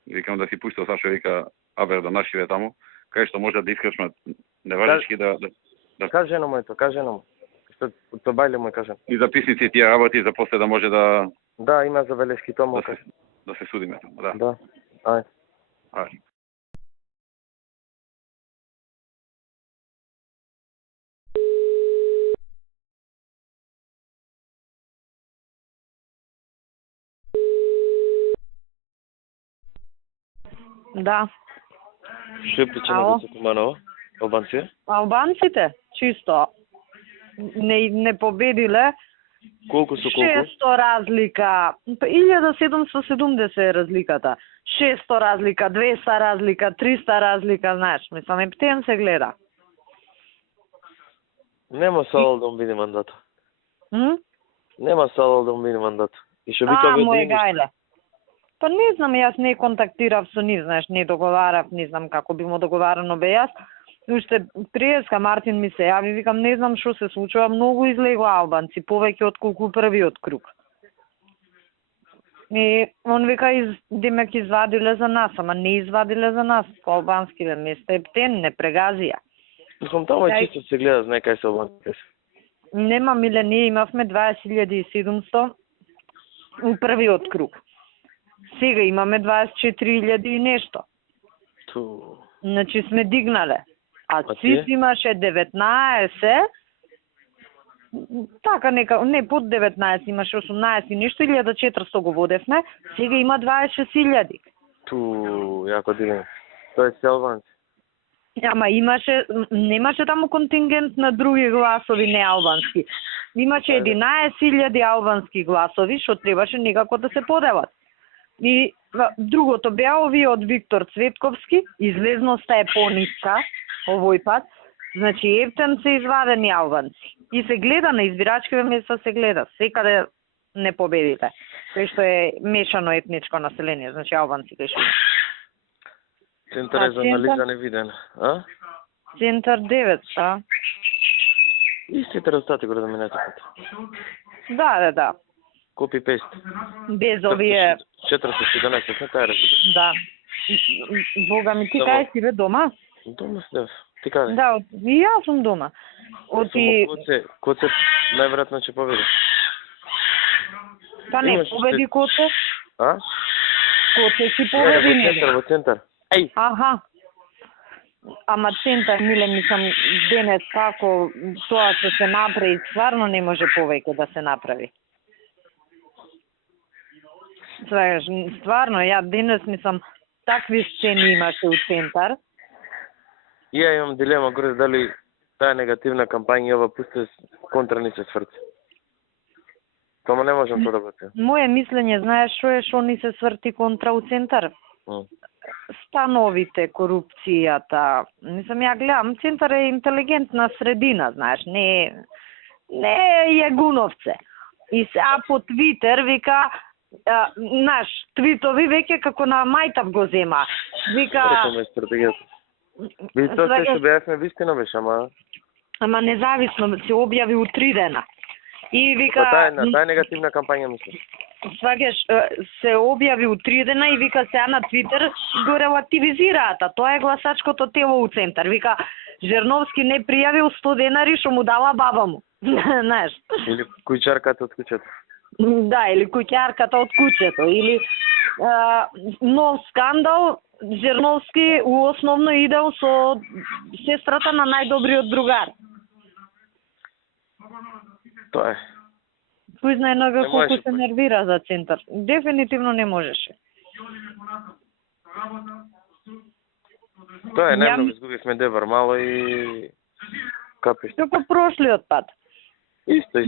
Викам да си пуштил Сашо, вика, Авер да нашиве таму, кај што може да искршме Неважички да... Кажено му ето, кажено му. Што то бајле му кажам. И записници тие работи за после да може да... Да, има забелешки тому. Да се судиме, да. Да, ај. Ај. Да. Што е причина да се поманува? Албанците? Албанците, чисто. Не победиле. Колку со колку? 600 разлика. 1770 е разликата. 600 разлика, 200 разлика, 300 разлика, знаеш. Мислам, ептен се гледа. Нема салал да му биде мандат. Нема салал да му биде мандат. И што вика мој гајле. Па не знам, јас не контактирав со нив, знаеш, не договарав, не знам како би му договарано бе јас. Уште преска Мартин ми се јави, викам, не знам што се случува, многу излегла албанци, повеќе отколку првиот круг. И он вика, демек извадиле за нас, ама не извадиле за нас, по албанските места, ептен, не прегазија. Мислам, таму чисто се гледа, знае кај се албанците. Нема, миле, ние имавме 20.700 у првиот круг. Сега имаме 24.000 и нешто. Значи сме дигнале. А ЦИС имаше 19, така нека, не под 19, имаше 18 и нешто, 1400 го водевме, сега има 26.000. Јако дигаме. Тоа е се албанци. Ама немаше таму контингент на други гласови не албански. Имаше 11.000 албански гласови, што требаше некако да се поделат. И другото беа овие од Виктор Цветковски, излезноста е пониска овој пат, значи ептен се извадени албанци. И се гледа на избирачките места, се гледа, секаде не победите. Кај што е мешано етничко население, значи албанци кај што. Центар е за анализа невиден, а? Центар 9, а? Истите резултати го да минете пат. Да. Копи-пейст. Без овие... 417, не таа резултат. Да. Бога ми, ти кај си бе, дома? Дома си, ти каде? Да, и јас сум дома. Коце најверојатно ќе победи. Па не, победи Коце. А? Коце си победи, не? Во центар. Еј! Аха. Ама центар, миле, мислам, денес како тоа што се направи, стварно не може повеќе да се направи. Стварно, ја денес мислам, такви сцени имаше у центар. Ја имам дилема горе дали таа негативна кампања ова пусте контра ни се сврти. Тома не можам тоа да го. Моje мислење, знаеш што е, што ни се сврти контра у центар? Становите, корупцијата. Мислам, ја гледам, центар е интелигентна средина, знаеш, не е јагуновце. И сега по Твитер вика, наш твитови веќе како на мајтав го зема. Вика... Прекоме стратегијата. Би тоа се што беавме вистина беше, ама... Ама независно се објави у 3 дена. И вика... Таа е негативна кампања, мислам. Сваќаш, се објави у 3 дена и вика сега на Твитер го релативизираат, а тоа е гласачкото тело у центар. Вика, Жерновски не пријавил 100 денари што му дала баба му. Знаеш? Или куќарката од куќето. Да, или куќарката од куќето. Или нов скандал, Жерновски у основно идел со сестрата на најдобриот другар. Тоа е. Кој знае колку се нервира за центар. Дефинитивно не можеше. Тоа е најмногу изгубивме Дебар мало и капи. Како прошлиот пат. Исто,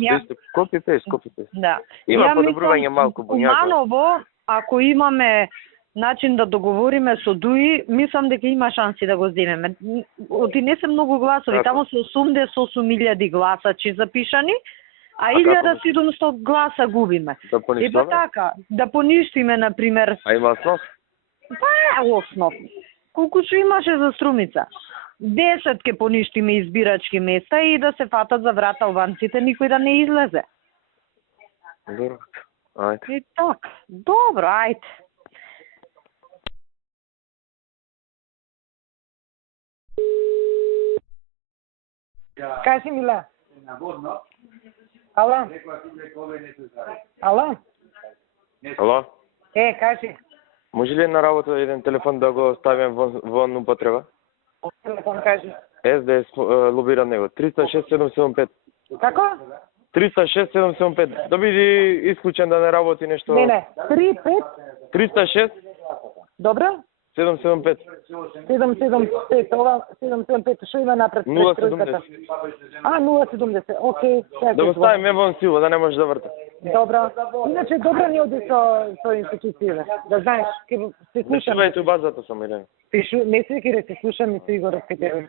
копи-пейст. Да. Има подобрување малку Буњаков. Уманово, ако имаме начин да договориме со ДУИ, мислам дека има шанси да го земеме. Оти не се многу гласови, Така. таму се 88.000 гласачи запишани, а како 1700 гласа губиме. Да поништиме? така, да поништиме, например, А има основ? па е основ. Колку што имаше за Струмица? 10 ке поништиме избирачки места и да се фатат за врата ованците, никој да не излезе. Добро. Ајде. И така. Добро, ајде. Кај си, Миле? Ало? Ало? Ало? Кај си? Може ли на работа еден телефон да го ставим вон употреба? Телефон кажи. СДС лобира него. 306-775. Како? 306-775. Да биде исклучен да не работи нешто. Не. 3-5? 306 Добро? 775. 775, ова 775, што има напред? 070. 070, окей. Да го ставиме вон сила, да не може да врта. Добро. Иначе добро ни оди со институцијата. Да знаеш, ќе се слушам. Пишувајте у базата само, Елена. Не се ќе се слушам и со Игор Скетевич.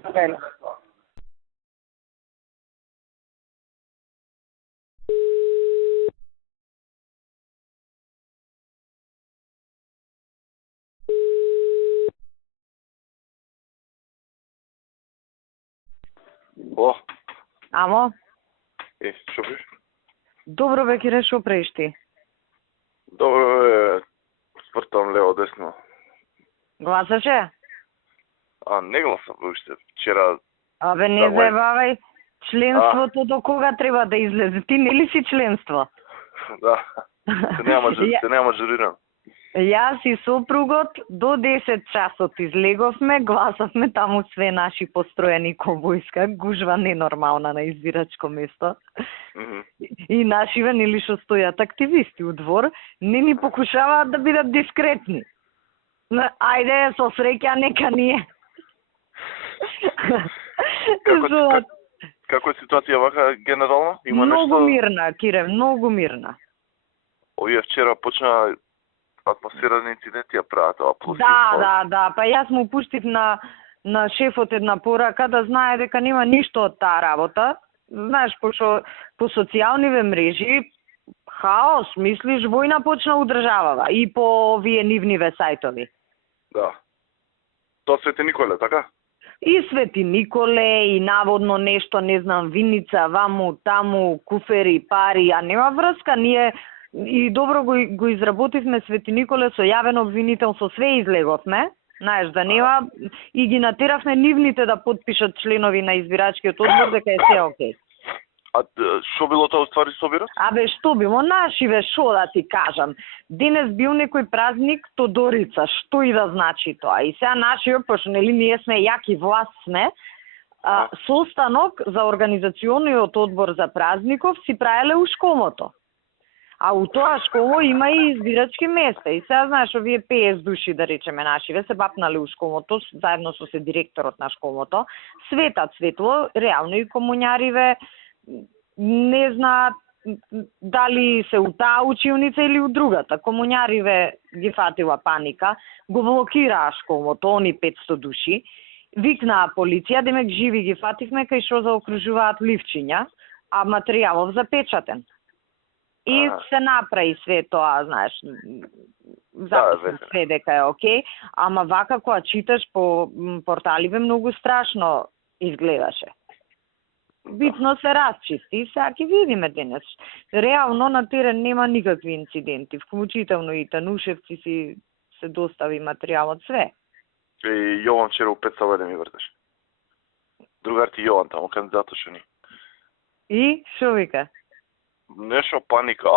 О, Амо, што биш? добро бе, Кире, шо правиш ти? Добро е, спртам лево десно. Гласаше? А не гласам уште. Вчера Абе, не Давај. заебавај. Членството до кога треба да излезе? Ти не ли си членство? да. Се нема мажориран. Јас и сопругот до 10 часот излеговме, гласавме таму све наши построени ко војска, гужва ненормална на избирачко место. И нашиве нели што стојат активисти у двор, не ни покушаваат да бидат дискретни. Ајде, со среќа, нека ние. Како е ситуација вака генерално? Има Многу нешто? мирна, Кире, многу мирна. Овие вчера почна атмосфера на инциденти ја прават ова плюс. Да, па јас му пуштив на шефот една порака да знае дека нема ништо од таа работа. Знаеш, пошто по социјалниве мрежи хаос, мислиш, војна почна у државава и по овие нивниве сајтови. Да. Тоа Свети Николе, така? И Свети Николе, и наводно нешто, не знам, виница, ваму, таму, куфери, пари, а нема врска, ние и добро го изработивме Свети Николе со јавен обвинител, со све излеговме, знаеш, да нема, и ги натеравме нивните да потпишат членови на избирачкиот одбор дека е се окей. А што било тоа уствари собират? Абе, што било? Нашиве, шо да ти кажам. Денес бил некој празник Тодорица, што и да значи тоа. И сега нашиот, пошто нели ние сме јаки власт сме, состанок за организациониот одбор за празников си правеле у школото. А у тоа школо има и избирачки места. И сега, знаеш, овие 50 души, да речеме, нашиве, се бапнале у школото, заедно со се директорот на школото. Светат светло, реално и комуњариве, не знаат дали се у таа училница или у другата. Комуњариве ги фатила паника, го блокираа школото, они 500 души, викнаа полиција, демек живи ги фативме кај што заокружуваат ливчиња, а материјалов запечатен. И се направи све тоа, знаеш, записам све дека е окей, ама вака кога читаш по порталиве многу страшно изгледаше. Битно се расчисти и сега ќе видиме денес. Реално на терен нема никакви инциденти, вклучително и Танушевци си се достави материјалот све. И Јован вчера у 5 саба да ми врташ. Другар ти Јован таму, кандидатот што ни. И шо вика? Нешто паника.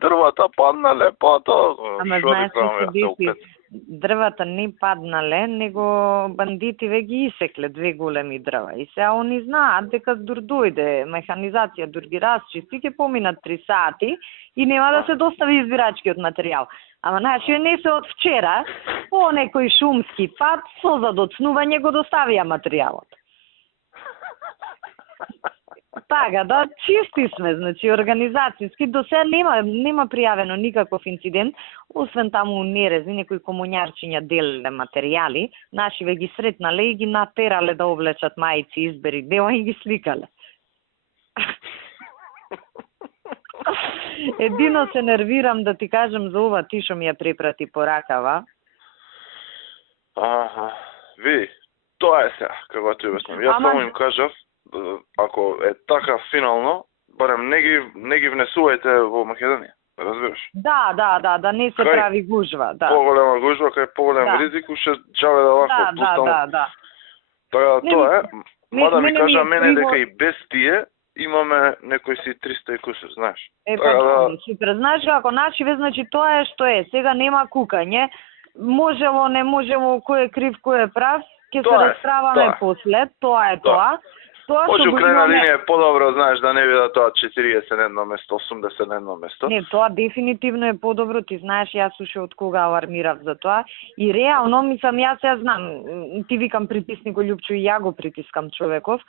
Дрвата паднале, па тоа. Ама знаеш ли се деси? дрвата не паднале, него бандитиве ги исекле 2 големи дрва. И сега они знаат дека дур дојде механизација, дур ги расчисти, ќе поминат 3 сати и нема да се достави избирачкиот материјал. Ама значи не се од вчера, по некој шумски пат, со задоцнување го доставија материјалот. Така, да, чисти сме, значи организацијски, до сега нема пријавено никаков инцидент, освен таму нерези, некои комуњарчиња делеле материјали, нашиве ги сретнале и ги натерале да облечат мајци, избери, дела и ги сликале. Едино се нервирам да ти кажам за ова, ти што ми ја препрати поракава. Ви, тоа е сега, како ти обяснам. Јас само им кажав, ако е така финално, барем не ги внесувајте во Македонија, разбираш? Да не се прави гужва, да. Поголема гужва, кај поголем ризик, уште джаве да лако пустам. Да. Така, тоа е. Мада ми кажа мене дека и без тие имаме некои си 300 и кусор, знаеш. Супер, знаеш како нашиве, значи тоа е што е. Сега нема кукање. Можело, не можело, кој е крив, кој е прав, ќе се расправаме после, тоа е тоа. Може у крајна линија е подобро, знаеш, да не биде тоа 40 на едно место, 80 на едно место. Не, тоа дефинитивно е подобро, ти знаеш, јас уште од кога алармирав за тоа. И реално, мислам, јас знам, ти викам притисни го Љупчо и ја го притискам човеков,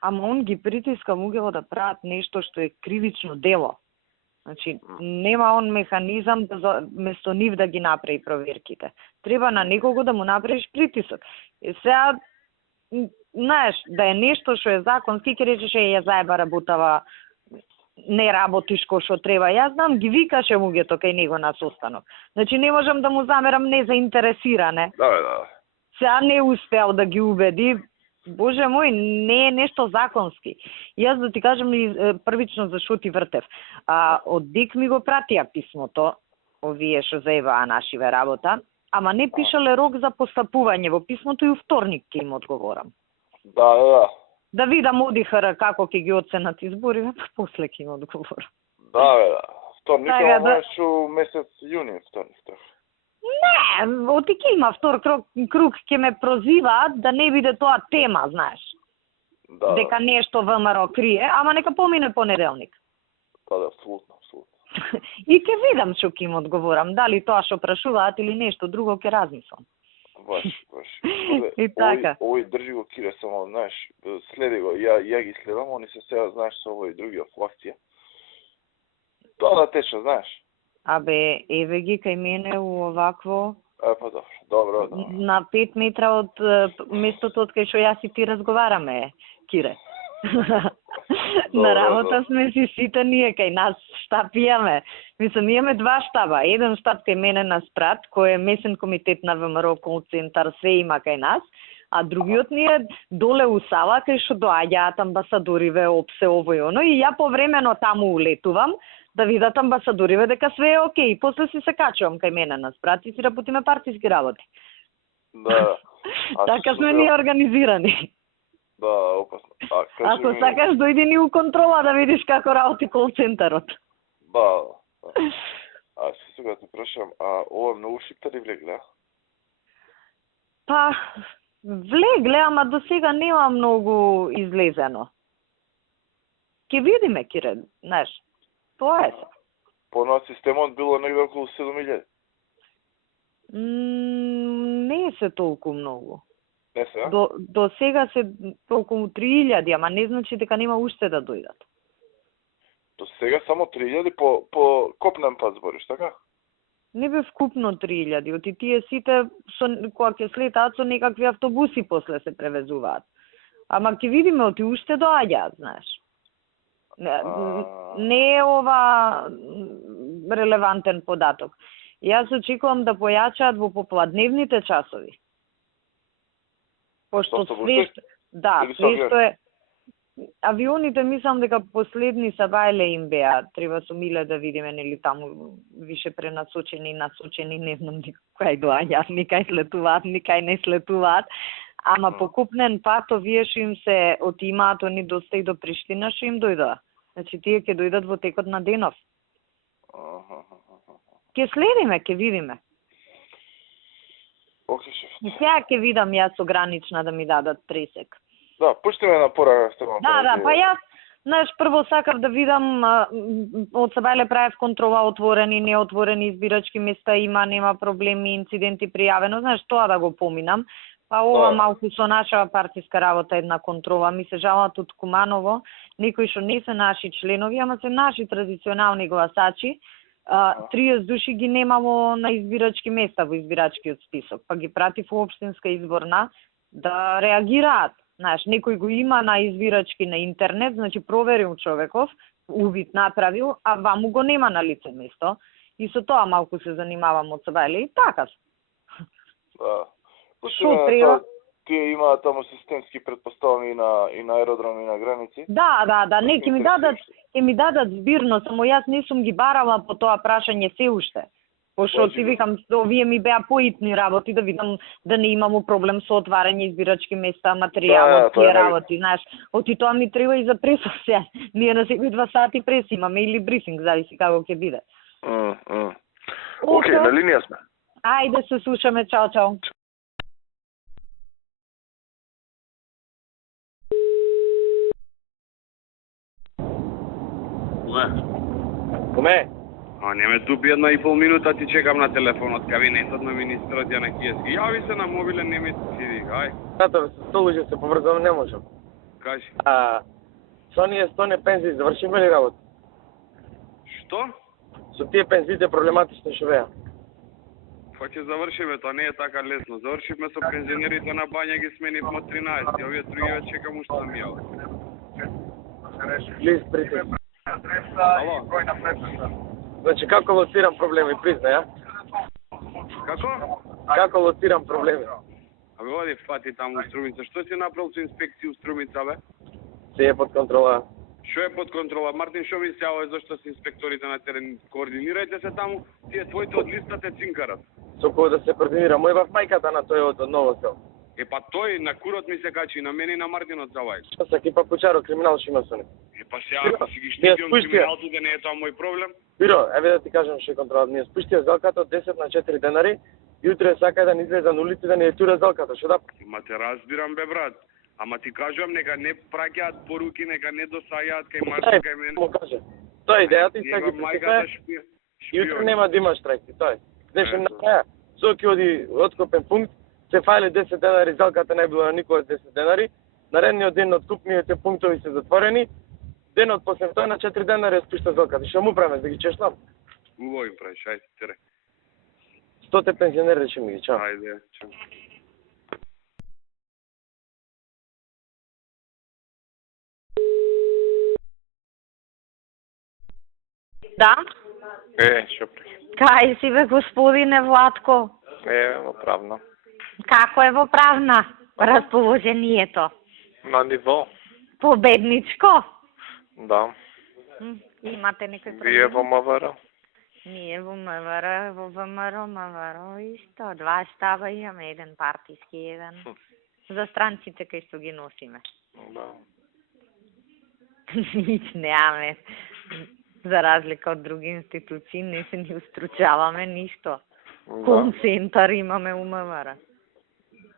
ама он ги притискам угело да прават нешто што е кривично дело. Значи, нема он механизам да место нив да ги направи проверките. Треба на некого да му направиш притисок. И сега, знаеш, да е нешто што е законски, ќе речеш ја заеба работава, не работиш кој што треба. Јас знам, ги викаше луѓето кај него на состанок. Значи не можам да му замерам незаинтересиране. Да. Сега не успеал да ги убеди. Боже мој, не е нешто законски. Јас да ти кажам првично за што ти вртев. Од ДИК ми го пратија писмото, овие што заебаа нашиве работа, ама не пишале рок за постапување во писмото и у вторник ќе им одговорам. Да. Да видам ОДИХР како ќе ги оценат избориве, па после ќе им одговорам. Да. Вторник е у месец јуни, вторник. Не, отики има втор круг ќе ме прозиваат да не биде тоа тема, знаеш. Да. Дека нешто ВМРО крие, ама нека помине понеделник. Да, апсолутно. И ќе видам што ќе им одговорам, дали тоа што прашуваат или нешто друго ќе размислам. Баш. И така. Овој држи го Кире само, знаеш, следи го, ја ги следам, они се сега, знаеш, со овој други флакција. Тоа да тече, знаеш. Абе, еве ги кај мене у овакво... Па добро. На 5 метра од местото од кај што јас и ти разговараме, Кире. На работа сме си сите ние кај нас штаб имаме. Мислам, имаме 2 штаба. Еден штаб кај мене на Спрат, кој е месен комитет на ВМРО кол центар, све има кај нас, а другиот ни е доле у сала кај што доаѓаат амбасадориве, опсе ово и оно, и ја повремено таму улетувам да видат амбасадориве дека све е окей. После си се качувам кај мене на Спрат и си работиме партиски работи. Да. Така сме ние организирани. Да, опасно. Ако сакаш, дојди ни у контрола да видиш како работи кол центарот. Да. Сега те прашам, ова многу шиптари влегле? Па, влегле, ама до сега нема многу излезено. Ке видиме, Кире, знаеш, тоа е се. По системот било негде околу 7.000? Не се толку многу. Не се, До сега се околу 3.000, ама не значи дека нема уште да дојдат. До сега само 3.000 по копнен пат збориш, така? Не бе вкупно 3.000, оти тие сите кога ќе слетаат со некакви автобуси после се превезуваат. Ама ќе видиме, оти уште доаѓаат, знаеш. Не е ова релевантен податок. Јас очекувам да појачаат во попладневните часови. Пошто све што е... Авионите мислам дека последни са бајле им беа. Треба со Миле да видиме, нели таму више пренасочени, не знам кај доаѓаат, никај слетуваат, никај не слетуваат. Ама по купнен пат овие што им се отимаат, они доста и до Приштина што им дојдоа. Значи тие ќе дојдат во текот на денов. Ќе следиме, ќе видиме. Окей, шеф. И сега ќе видам јас со гранична да ми дадат пресек. Да, пушти ме на пора што Да, па јас, знаеш, прво сакав да видам, од Сабајле правев контрола, отворени, неотворени избирачки места, има, нема проблеми, инциденти пријавено, знаеш, тоа да го поминам. Па ова малку со нашава партиска работа една контрола. Ми се жалат од Куманово, некои што не се наши членови, ама се наши традиционални гласачи, 30 души ги немало на избирачки места во избирачкиот список, па ги пратив во општинска изборна да реагираат. Знаеш, некој го има на избирачки на интернет, значи проверил човеков, увид направил, а ваму го нема на лице место. И со тоа малку се занимавам од Сабајле и така. Да. Шо треба? Тие имаат таму системски претпоставам и на аеродроми и на граници? Да, не, ќе ми дадат збирно, само јас не сум ги барала по тоа прашање се уште. Пошто ти викам, овие ми беа поитни работи, да видам да не имамо проблем со отварање избирачки места, материјалот, тие работи, знаеш. Оти тоа ми треба и за пресот се. Ние на секои 2 сати прес имаме или брифинг, зависи како ќе биде. Океј, на линија сме. Ајде се слушаме, чао. Коме? Не ме дуби 1,5 минута, ти чекам на телефонот, кабинетот на министрот ја на Киески. Јави се на мобилен, не ми сиди, ај. Тато, столуже се поврзам, не можам. Кажи. Со оние 100 пензии завршиме ли работа? Што? Со тие пензиите проблематични што беа. Па ќе завршиме, тоа не е така лесно. Завршивме со пензионерите на Бања, ги сменивме од 13, овие другиве чекам уште да ми јават. Лист притис. Ало? Значи, како лоцирам проблеми, признај, а? Како? Како лоцирам проблеми? Абе, оди фати таму у Струмица. Што си направил со инспекција у Струмица, бе? Се е под контрола. Што е под контрола? Мартин, што ми сјава зашто се инспекторите на терен? Координирајте се таму, тие твоите од листата цинкарат. Со кој да се координира? Мој в мајката на тој од Ново Село. Па тој на курот ми се качи, на мене и на Мартинот завај. Што са кипа Кучаро, криминал што има со него? Па сега, ако си ги штитион криминалците, не е тоа мој проблем? Биро, еве да ти кажам што е контролат. Ние спуштија залката од 10 на 4 денари и утре сака да ни излезе на улица да ни етура залката, што да? Ма те разбирам, бе, брат. Ама ти кажувам, нека не праќаат поруки, нека не досаѓаат кај Мартин, кај мене. Му каже. Тоа е идејата и сега ги пресекаја. И утре нема да има штрajk, тоа е. Знаеш, на краја, Соки оди откопен пункт, се фајле 10 денари, залката не било на никој 10 денари, наредниот ден откупниот пунктови се затворени, денот после тоа на 4 денари спушта залката. Што му правиме, да ги чешнам? Убаво им правиш, ајде, тере. 100 пензионери рече ми ги, чао. Ајде, чао. Да? Што при? Кај си, бе, господине Владко? Во правна. Како е во правна расположението? На ниво. Победничко? Да. Имате некој проблем? Вие во МВР? Ние во МВР, во ВМРО, исто. 2 штаба имаме, еден партиски, еден. За странците кај што ги носиме. Да. Нич немаме. За разлика од други институции, не се ни устручаваме ништо. Да. Концентар имаме у МВР.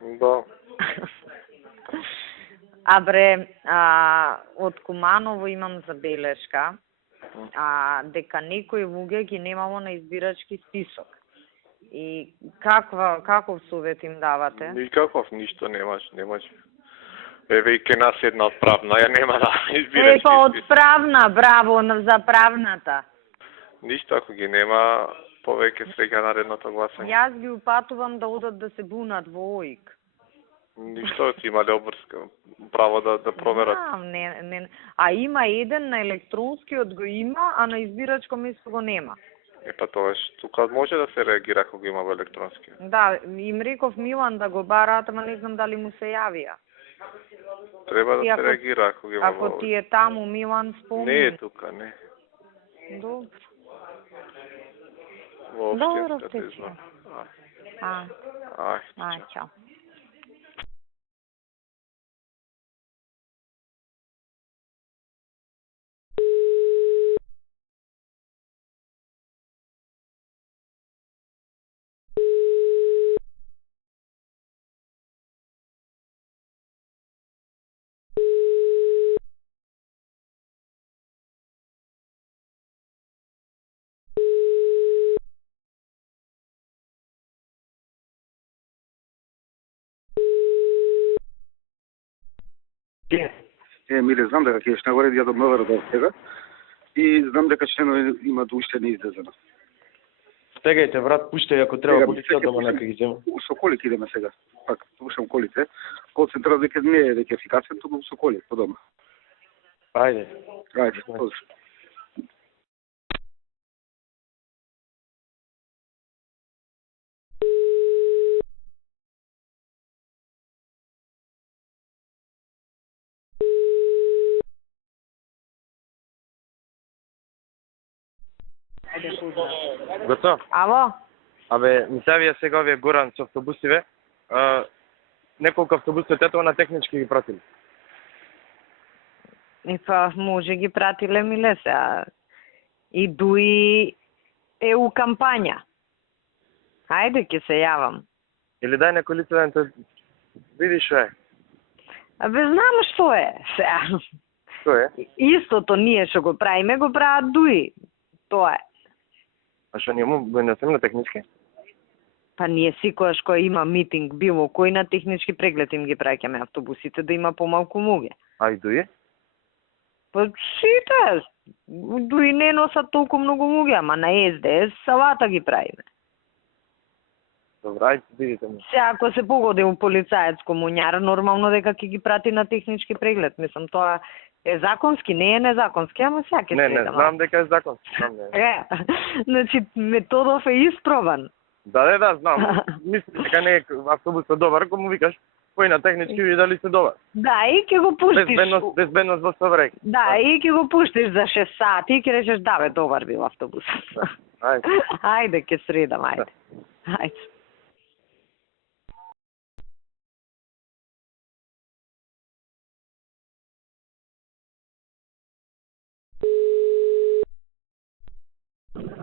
Да. Од Куманово имам забелешка, дека некои луѓе ги немало на избирачки список. И каков совет им давате? Никаков, ништо немаш. Еве и ке нас една отправна, ја нема да избирачки список. Отправна, браво за правната. Ништо ако ги нема, повеќе сега наредното гласање. Јас ги упатувам да одат да се бунат во ОИК. Ништо си имале обврска право да проверат. А има еден на електронскиот го има, а на избирачко место го нема. Па тоа тука може да се реагира ако го има во електронски. Да, им реков Милан да го бараат, ама не знам дали му се јавија. Треба да се реагира ако го има. Ако ти е таму Милан, спомни. Не е тука, не. Добро. Добро сте. Ај, чао. Миле, знам дека ќе еш нагоре, ја до МВР до сега. И знам дека членови имаат уште неизлезено. Стегајте врат, пуштај ако треба полицијата ма нека ги зема. Со колите идеме сега. Пак, слушам колите. Кол централ дека не е дека ефикасен, туку со коли, по дома. Ајде. Ајде, Готово? Ало? Абе, ми се авија сега овие Горан со автобусиве. Неколку автобуси од Тетово на технички ги пратили. И па може ги пратиле миле се. И дуи е у кампања. Ајде ќе се јавам. Или дај некој лице да те види што е. Абе знам што е. Што е? Истото ние што го правиме, го прават дуи. Тоа е. А што ние му не сме на технички? Па ние секогаш кој има митинг, било кој на технички преглед им ги праќаме автобусите да има помалку луѓе. А и дуи? Па сите, дуи не носат толку многу луѓе, ама на СДС салата ги правиме. Добра, ајде видите ми. Се ако се погоди у полицаец комуњар, нормално дека ќе ги прати на технички преглед. Мислам, тоа е законски, не е незаконски, ама сега ќе Не, знам дека е законски. Значи, методов е испробан. Да, знам. Мислам дека не е автобусот добар, ако му викаш кој на технички види дали се добар. Да, и ќе го пуштиш. Безбедност во Соврек. Да, и ќе го пуштиш за 6 сати и ќе речеш да бе, добар бил автобусот. Ајде. Ајде, ќе средам, ајде. Ајде.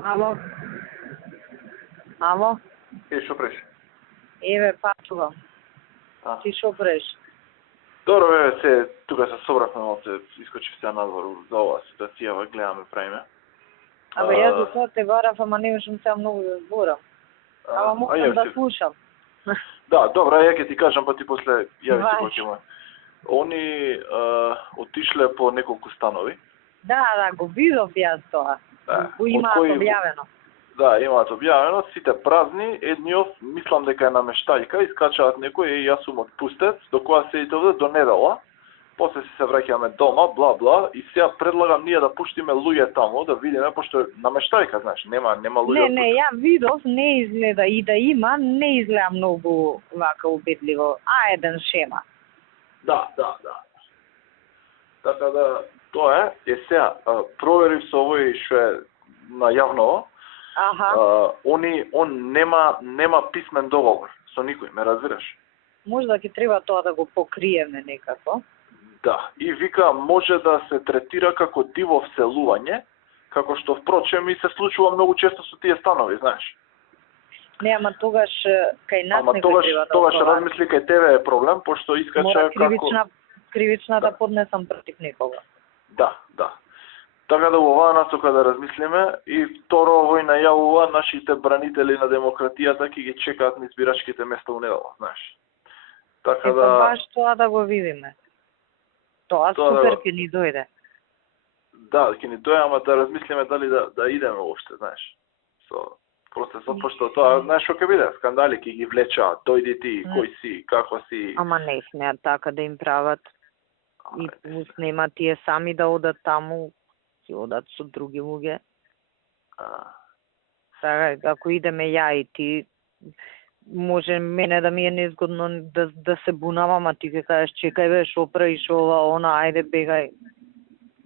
Ало? Ало? Што преш? Еве, патувам. Ти што преш? Добро, еве се, тука се собравме малце, искочив се надвор за оваа ситуација, гледаме, правиме. Абе, јас за тоа те барав, ама не можам сега многу да зборам. Ама можам да слушам. Да, добро, ја ќе ти кажам, па ти после јави ти почему. Они отишле по неколку станови. Да, го видов јас тоа. Го имаат објавено. Да, имаат објавено, сите празни, едниот, мислам дека е намештајка, искачаат некој, јас сум отпустец, до која седите овде до недела, после се враќаме дома, бла, и сега предлагам ние да пуштиме луѓе таму, да видиме, пошто е намештајка, знаеш, нема луѓе. Не, ја видов, не изгледа и да има, не изгледа многу вака убедливо. еден шема. Да. Така да, тоа е сега, проверив со овој што е на јавно, он нема писмен договор со никој, ме разбираш? Можда ќе треба тоа да го покриеме некако. Да, и вика може да се третира како диво вселување, како што впрочем и се случува многу често со тие станови, знаеш. Не, ама тогаш кај нас не треба да тогаш размисли кај тебе е проблем, пошто искача како кривична да поднесам против некого. Да. Така да во оваа насока да размислиме и второ овој најавува нашите бранители на демократијата ќе ги чекаат на избирачките места у недела, знаеш. Така да баш тоа да го видиме. Тоа супер ќе ни дојде. Да, ќе ни дојде, ама да размислиме дали да идеме уопште, знаеш. Со процесот, пошто тоа, знаеш што ќе биде, скандали ќе ги влечаат, дојди ти, кој си, како си. Ама не смеат така да им прават. И нема тие сами да одат таму, ќе одат со други луѓе. Сега, ако идеме ја и ти, може мене да ми е незгодно да се бунавам, а ти ќе кажеш чекај бе, шо правиш ова, она, ајде бегај.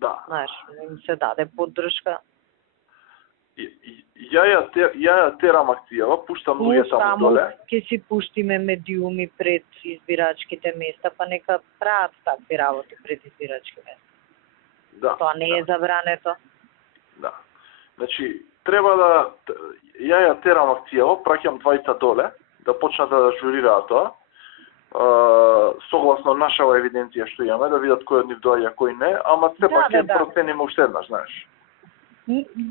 Да. Знаеш, им се даде поддршка. Ја терам акцијава, пуштам луѓе таму доле. Ќе си пуштиме медиуми пред избирачките места, па нека прават такви работи пред избирачки места. Да. Тоа не е забрането. Да. Значи, треба да ја терам акцијава, праќам двајца доле, да почнат да журираат тоа. Согласно нашава евиденција што имаме, да видат кој од нив доаѓа, кој не, ама сепак ќе процениме уште еднаш, знаеш.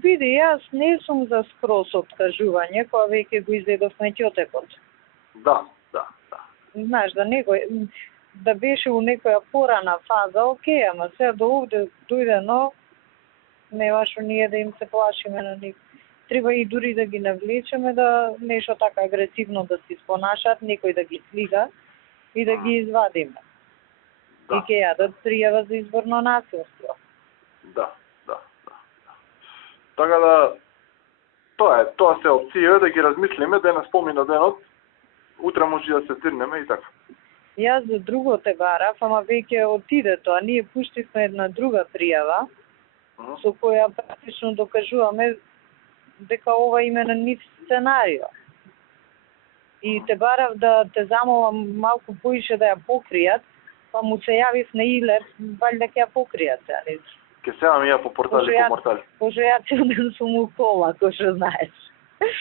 Види, јас не сум за скрос откажување, кога веќе го изледовме ќотекот. Да. Знаеш, да некој... да беше у некоја порана фаза, окей, ама сега до овде дојде, но нема што ние да им се плашиме на нив. Треба и дури да ги навлечеме да нешто така агресивно да се понашат, некој да ги слига и да ги извадиме. Да. И ќе јадат пријава за изборно насилство. Да. Така да, тоа се опција да ги размислиме, да не спомина денот, утре може да се тргнеме и така. Јас за друго те барав, ама веќе отиде тоа. Ние пуштивме една друга пријава, со која практично докажуваме дека ова име на нив сценарио. И те барав да те замолам малку поише да ја покријат, па му се јавив на Илев, валјда ќе ја покријат. Ке се ја по портали по мортали. Пошто ја цел ден сум у кола, кој што знаеш.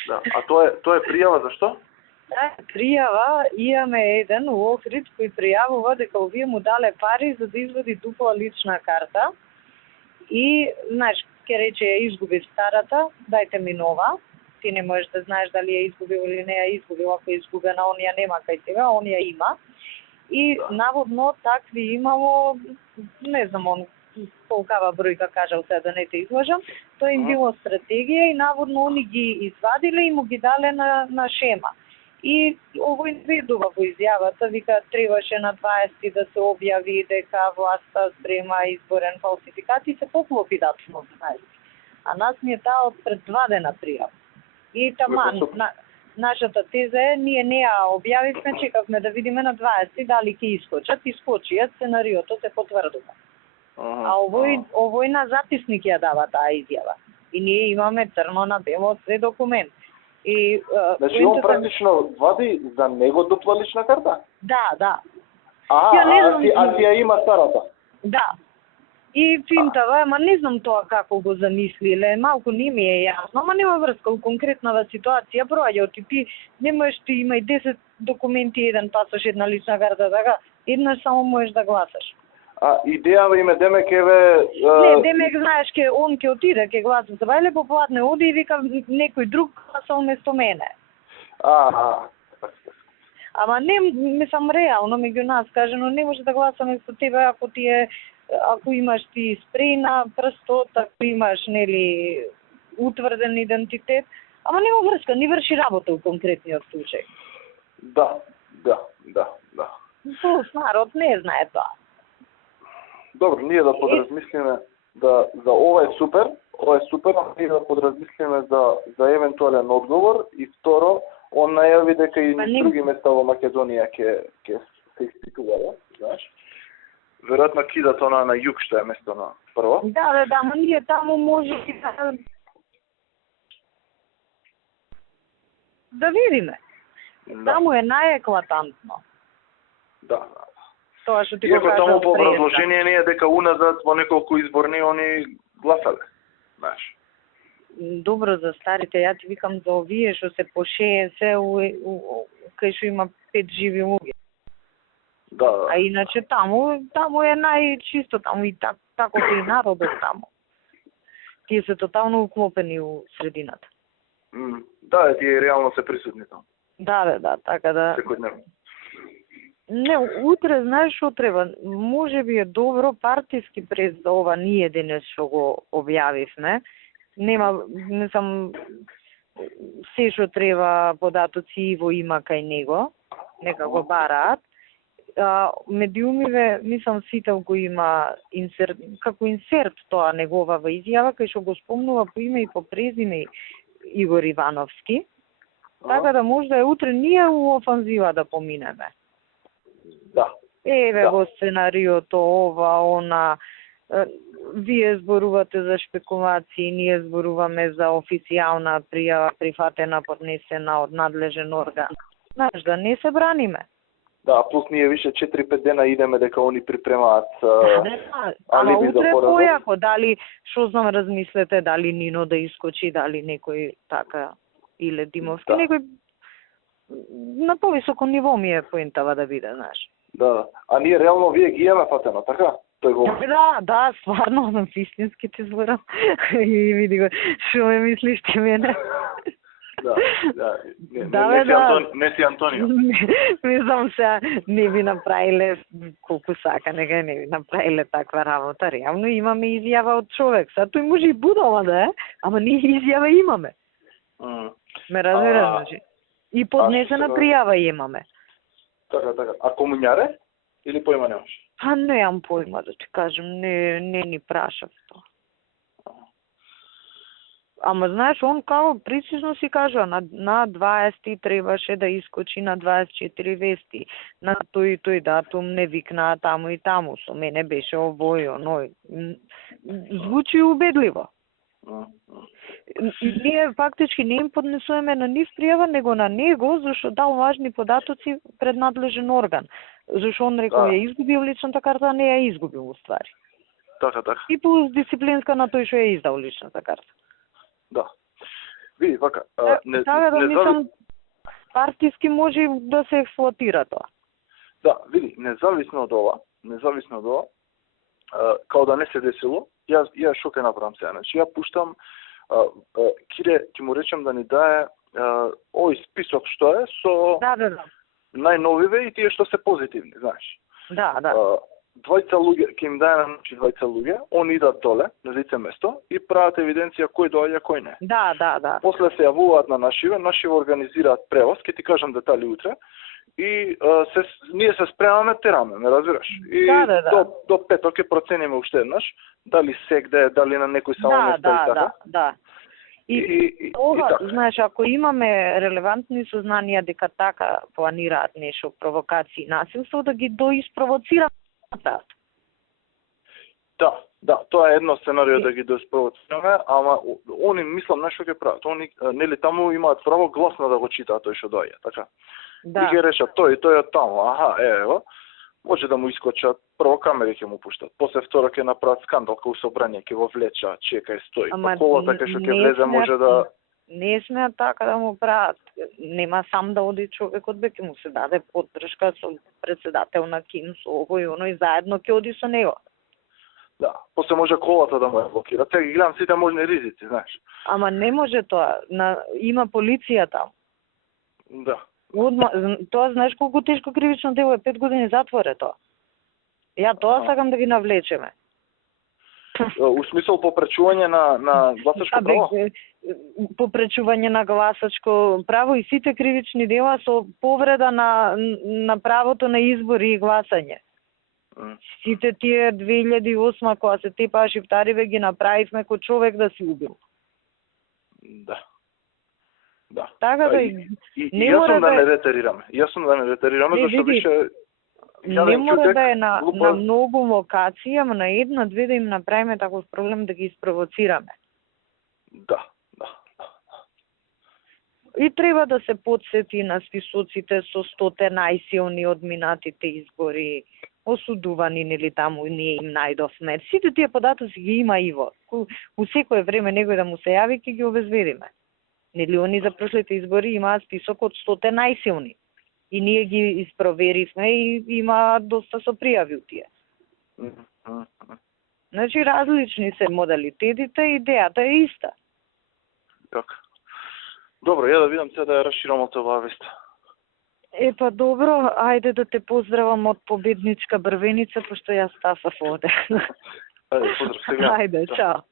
Да. А тоа е пријава за што? Да, пријава, имаме еден у Охрид кој пријавува дека овие му дале пари за да извади дупла лична карта и, знаеш, ке рече ја изгубив старата, дајте ми нова, ти не можеш да знаеш дали ја изгубил или не ја изгубил, ако е изгубена, он ја нема кај тебе, он ја има. И наводно такви имало, не знам он колкава бројка кажал сега да не те излажам, тоа им било стратегија и наводно они ги извадиле и му ги дале на шема. И овој ведува во изјавата, вика требаше на 20 да се објави дека власта спрема изборен фалсификат и се поклопи датумот 20. А нас ни е таа пред 2 дена пријав. И таман, нашата теза е, ние не ја објавивме, чекавме да видиме на 20 дали ќе искочат, искочијат, сценариото се потврдува. А овој на записник ја дава таа изјава. И ние имаме црно на бело све документ. И значи он практично вади за него дупла лична карта? Да. А ти ја има старата? Да. И финтава, ама не знам тоа како го замислиле, малку не ми е јасно, ама нема врска у конкретнава ситуација, броја ти не можеш ти има и 10 документи, еден пасош, една лична карта, така, еднаш само можеш да гласаш. А идејава им е демек еве Не, демек знаеш ке он ќе отиде, ќе гласа за вајле попладне оди и вика некој друг гласал место мене. Ама не, мислам реално меѓу нас кажано, не може да гласаме со тебе ако имаш ти спреј на прстот, ако имаш нели утврден идентитет, ама нема врска, не врши работа у конкретниот случај. Да. Народ не знае тоа. Добро, ние да подразмислиме за ова е супер, а ние да подразмислиме за евентуален одговор и второ, он најави дека и други места во Македонија ќе се испитувале, знаеш. Веројатно кидат она на југ што е место на прво. Да, ама ние таму може да видиме. Таму е најеклатантно. Да. Тоа што ти го кажа. Иако таму по образложение не е дека уназад во неколку изборни они гласале, знаеш. Добро за старите, ја ти викам за овие што се по 60 кај што има 5 живи луѓе. Да. А иначе таму е најчисто, таму и тако и народот таму. Тие се тотално уклопени у средината. Да, тие реално се присутни таму. Да, така да. Секојдневно. Не, утре знаеш што треба? Може би е добро партиски прес за ова ние денес што го објавивме. Нема, не сам се што треба податоци во има кај него, нека го бараат. Медиумиве, мислам сите го има како инсерт тоа негова во изјава, кај што го спомнува по име и по презиме Игор Ивановски. Така да може да е утре ние у офанзива да поминеме. Да. Во сценариото, ова, она, вие зборувате за шпекулации, ние зборуваме за официјална пријава, прифатена, поднесена од надлежен орган. Знаеш, да не се браниме. Да, плюс ние више 4-5 дена идеме дека они припремаат ама утре појако, дали, шо знам, размислете, дали Нино да искочи, дали некој така, или Димовски, некој на повисоко ниво ми е поентава да биде, знаеш. Да, а ние реално вие ги имаме фатено, така? Тој го... Да, стварно, вистински ти зборам. И види го, шо ме мислиш ти мене? Не си Антонио. Мислам се, не би направиле колку сака, нега не би направиле таква работа. Реално имаме изјава од човек. Са тој може и будала да е, ама ние изјава имаме. Ме разбираш, значи. И поднесена пријава имаме. Така. А комуњаре? Или појма немаш? Па неам појма да ти кажем, не ни прашав тоа. Ама знаеш, он као прецизно си кажа, на 20 требаше да искочи на 24 вести. На тој и тој датум не викнаа таму и таму. Со мене беше овој, оној. Звучи убедливо. Ние фактички не им поднесуваме на нив пријава, него на него, зашто дал важни податоци пред надлежен орган. Зашто он рекол ја изгубил личната карта, а не ја изгубил уствари. Така. И плюс дисциплинска на тој што ја издал личната карта. Да. Види, вака, мислам, партиски може да се експлоатира тоа. Да, види, независно од ова, као да не се десило, ја шо ќе направам сега. Значи, ја пуштам, ќе му речем да ни дае овој список што е со најновиве и тие што се позитивни, знаеш. Да. Двајца луѓе, ќе им даде на двајца луѓе, они идат доле, на лице место, и прават евиденција кој доаѓа, кој не. Да. После се јавуваат на нашиве организираат превоз, ќе ти кажам детали утре, и ние се спремаме, тераме, ме разбираш? И до петок ќе процениме уште еднаш, дали сегде, дали на некој само место и така. Да. И ова, знаеш, ако имаме релевантни сознанија дека така планираат нешто, провокации, насилство, да ги доиспровоцираме. Да, тоа е едно сценарио да ги доиспровоцираме, ама они мислам нешто ќе прават. Они нели таму имаат право гласно да го читаат тој што доаѓа, така. И ќе речат тој од таму, ево, може да му искочат, прво камери ќе му пуштат, после второ ќе направат скандал кога собрание ќе го влеча, чекај стои, па колата што ќе влезе може да не смеат така да му прават. Нема сам да оди човекот, ќе му се даде поддршка со председател на КИМ, со овој и оној, заедно ќе оди со него. Да, после може колата да му ја блокира. Сега ги гледам сите можни ризици, знаеш. Ама не може тоа. Има полиција таму. Да. Тоа знаеш колку тешко кривично дело е, 5 години затвор е тоа. Ја тоа сакам да ги навлечеме. У смисол попречување на гласачко право? Попречување на гласачко право и сите кривични дела со повреда на правото на избори и гласање. Сите тие 2008 кога се тепаа шиптариве ги направивме кој човек да си убил. Да. Така да и јас сум да не ретерираме. Зашто више не мора да е на многу локации, ама на една-две да им направиме таков проблем да ги испровоцираме. Да. И треба да се подсети на списоците со 100 најсилни од минатите избори, осудувани, нели таму ние им најдовме. Сите тие податоци ги има Иво. У секое време некој да му се јави, ќе ги обезведиме. Нели они за прошлите избори имаат список од 100 најсилни. И ние ги испроверивме и има доста со пријави у тие. Значи различни се модалитетите, идејата е иста. Така. Добро, ја да видам сега да ја расширам од оваа вест. Па добро, ајде да те поздравам од победничка Брвеница, пошто јас стасав оде. Ајде, поздрав сега. Ајде, чао.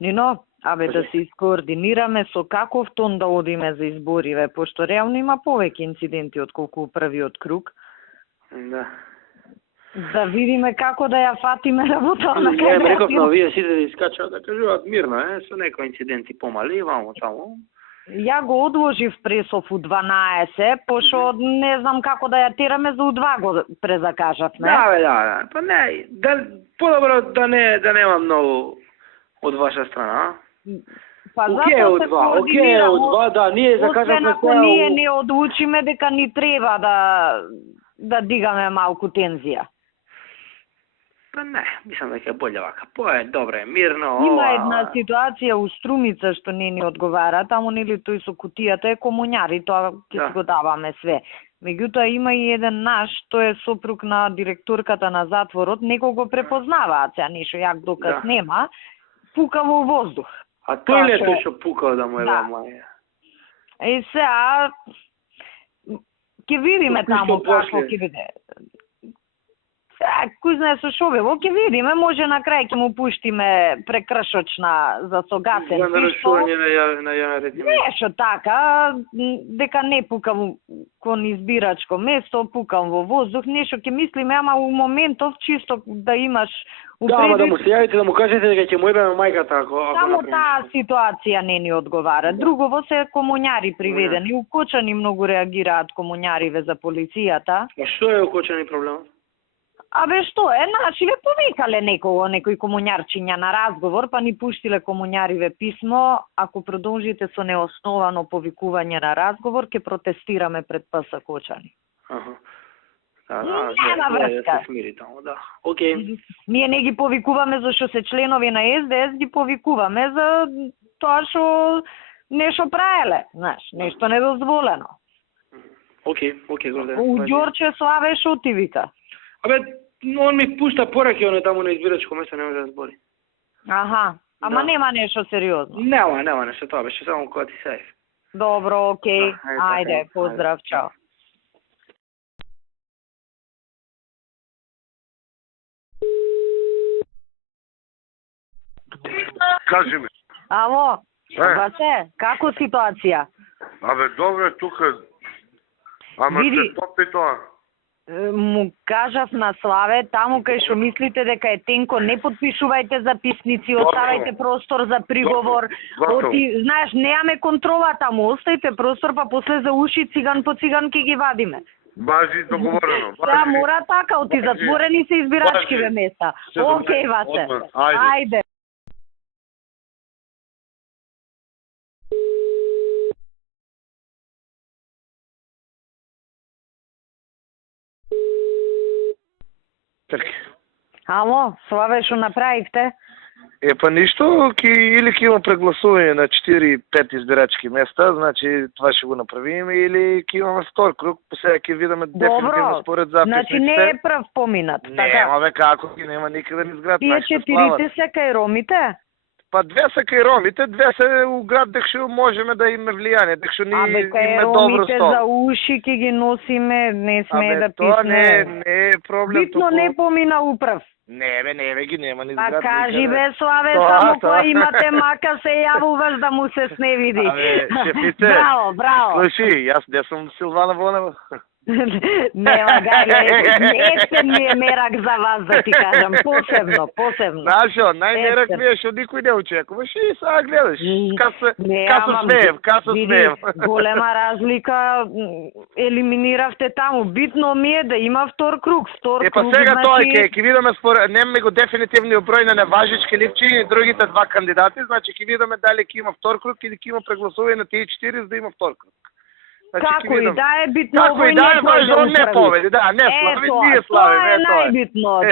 Нино, да се искоординираме со каков тон да одиме за избориве, пошто реално има повеќе инциденти отколку првиот круг. Да. Да видиме како да ја фатиме работа на кај. Ја реков на овие сите да искачаат да кажуваат мирно, со некои инциденти помали, вамо таму. Ја го одложив пресов у 12, пошто не знам како да ја тераме за у 2 го презакажавме. Да. Па не, подобро да нема многу од ваша страна. Па затоа се координираме. Да, ние закажавме ако ние не одлучиме дека ни треба да дигаме малку тензија. Па не, мислам дека е боле вака. Добро е, мирно. Има една ситуација у Струмица што не ни одговара, таму нели тој со кутијата е комуњар и тоа ќе си го даваме све. Меѓутоа има и еден наш, тој е сопруг на директорката на затворот, некој го препознаваат, сега нешто јак доказ нема, пука во воздух. А тој ли е тој што пукал да му е маја? И сега ќе видиме таму како ќе биде. Кој знае со шо бе, ќе видиме, може на крај ќе му пуштиме прекршочна за согасен за нарушување на јавен ред. Нешто така, дека не пукам кон избирачко место, пукам во воздух, нешто ќе мислиме, ама у моментов чисто да имаш ама да му се јавите, да му кажете дека ќе му ебеме мајката ако само таа ситуација не ни одговара. Другово се комуњари приведени, укочани многу реагираат комуњариве за полицијата. А што е укочани проблемот? Абе што е, нашиве повикале некој комуњарчиња на разговор, па ни пуштиле комуњариве писмо, ако продолжите со неосновано повикување на разговор, ќе протестираме пред ПС Кочани. Нема врска. Океј. Ние не ги повикуваме зашто се членови на СДС, ги повикуваме за тоа што нешто правеле, знаеш, нешто недозволено. Океј, горде. У Ѓорче Славе шо ти вика? Абе, он ми пушта пораки, он е таму на избирачко место, не може да збори. Аха, ама нема нешто сериозно. Нема нешто, тоа беше само кога ти сеј. Добро, окей. Ајде, поздрав, чао. Кажи ми. Ало, Васе, како ситуација? Абе, добре, тука. Ама се топи тоа. Му кажав на Славе, таму кај што мислите дека е тенко, не подпишувајте записници, оставајте простор за приговор. Знаеш, неаме контрола таму, оставите простор, па после за уши циган по циган ќе ги вадиме. Бажи договорено. Сега мора така, оти затворени се избирачкиве места. Океј, Васе. Ајде. Ало, Славе, што направивте? Па ништо, или ќе има прегласување на 4-5 избирачки места, значи това ќе го направиме, или ќе имаме втор круг, сега ќе видиме дефинитивно според записниците. Значи не е прв поминат, така? Нема бе, како ги нема никаде ни зград. Тие 4 се кај ромите? Па 2 се кај ромите, 2 се у град дека што можеме да имаме влијание, дека што ни име добро ромите стол. За уши ќе ги носиме, не сме да писме. Тоа не е проблем. Битно не помина управ. Не ги нема ни зград. Па кажи бе, Славе, само кога имате мака се јавуваш да му се сневиди. Абе, шефите. Браво. Слушай, јас не сум Силвана Вонева. Нема гајле, есен ми е мерак за вас, да ти кажам, посебно. Знаеш, најмерак ми е што никој не очекува, ши сега гледаш, касо смеев. Голема разлика, елиминиравте таму, битно ми е да има втор круг. Па сега тоа ќе видиме, немаме го дефинитивни број на неважички липчиња и другите два кандидати, значи ќе видиме дали ќе има втор круг или ќе има прегласување на тие 4 за да има втор круг. Како и да е битно, како и да е, важно не победи, да, не слави, ние славиме,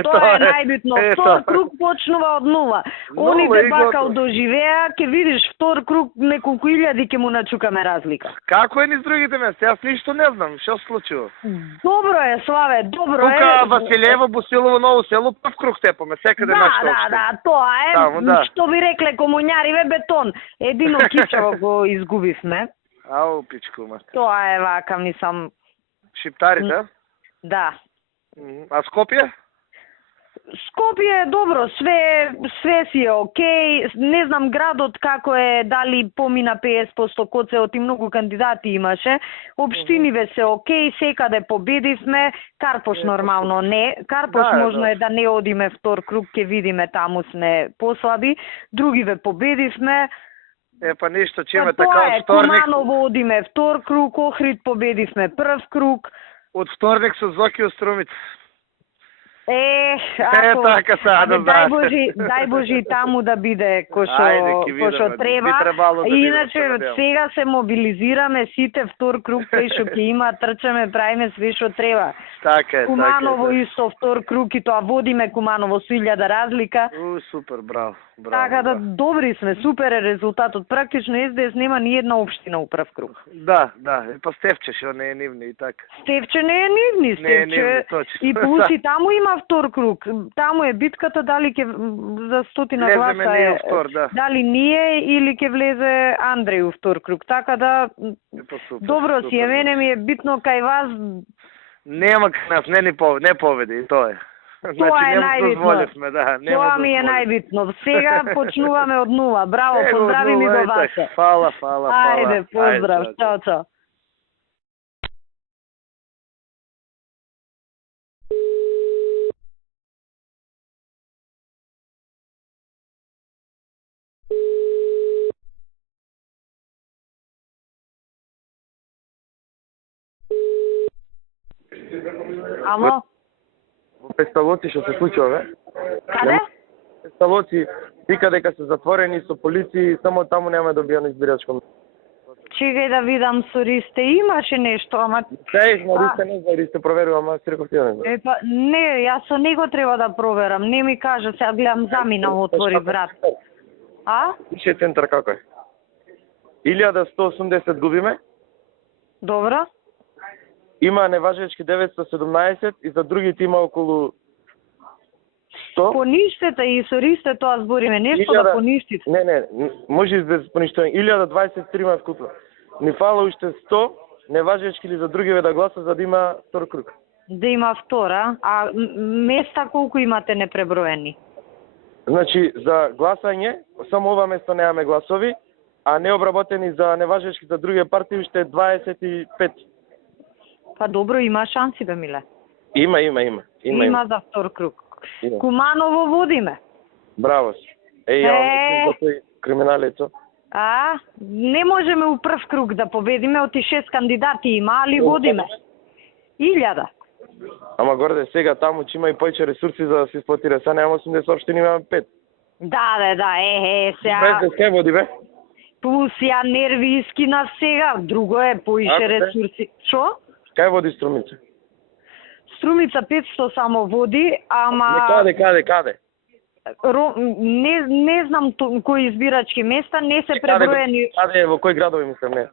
тоа е најбитно, втор круг почнува од нула. Оните бакал доживеа, ќе видиш втор круг неколку илјади ќе му начукаме разлика. Како е низ другите места? Јас ништо не знам, што се случува? Добро е, Славе, добро е. Тука Василево, Босилово, Ново село, прв круг тепаме, секаде нашто опште. Да, тоа е, што ви рекле комуњариве, бетон. Едино Кичево го изгубивме. Ау, пичко, мат. Тоа е вака, мислам... Шиптарите? Да. А Скопје? Скопје е добро, све си е окей. Не знам градот како е, дали помина 50% коцеот и многу кандидати имаше. Општиниве се окей, секаде победивме. Карпош нормално не. Карпош можно е да не одиме втор круг, ќе видиме, таму сме послаби. Другиве победивме. Па ништо, че има така од вторник. Куманово одиме втор круг, Охрид победивме прв круг. Од вторник со Зоки Струмица. Ако, така сега да знаеш. дај Божи и таму да биде кој Ајде, ќе што видиме. треба. Би требало да видиме Иначе што да делам. сега се мобилизираме сите втор круг кај што ќе има, трчаме, правиме све што треба. Така е, Куманово така е. исто втор круг и тоа водиме Куманово со 1000 разлика. Супер, браво. Така да добри сме, супер е резултатот. Практично СДС нема ни една општина у прв круг. Да, и па Стефче што не е нивни и така. Стефче не е нивни, Не е Стефче. нивни, точно. И плюс и таму има втор круг. Таму е битката дали ќе за 100 Влеземе гласа ние е. у втор, да. Дали ние или ќе влезе Андреј у втор круг. Така да Супер, добро си е, супер. мене ми е битно кај вас. Нема кај нас, не победи, и тоа е. Тоа е нема најбитно. дозволевме, да, нема Тоа ми е дозволевме. најбитно. Сега почнуваме од нула. Браво, Его, поздрави ми нула, до и вас. така. Фала. Ајде, поздрав. Ајде, Чао, чао. Ало? Во Песталоци што се случува, бе? Каде? Песталоци вика дека се затворени со полиција и само таму нема добиено избирачко место. Чекај да видам со Ристе, имаше нешто, ама... Кај на Ристе не знае, Ристе проверува, ама си реков ти да не знае. Епа, не, јас со него треба да проверам, не ми кажа, сега гледам замина отвори врат. А? Пише центар како е. 1180 губиме, Добро? има неважечки 917 и за другите има околу 100. Поништете и со Ристе тоа збориме, нешто да поништите. Не, може и без поништување. 1023 вкупно. Ни фала уште 100 неважечки или за другиве да гласа за да има втор круг. Да има втора, а места колку имате непреброени? Значи, за гласање, само ова место немаме гласови, а необработени за неважечки за други партии уште 25. Па добро, има шанси бе, миле. Има. Има за втор круг. Има. Куманово водиме. Браво си. Ја за тој криминалецо. Не можеме у прв круг да победиме, оти 6 кандидати има, али водиме. 1000. Ама горде сега таму че има и појче ресурси за да се исплатира. Сега немаме 80 општини, имаме 5. Да, сега... Без кај води бе? Плюс ја нерви искина сега, друго е поише ресурси. Шо? Кај води Струмица? Струмица 500 само води, ама... Каде? Не знам кои избирачки места, не се преброени... Каде, во кој градови мислам, не?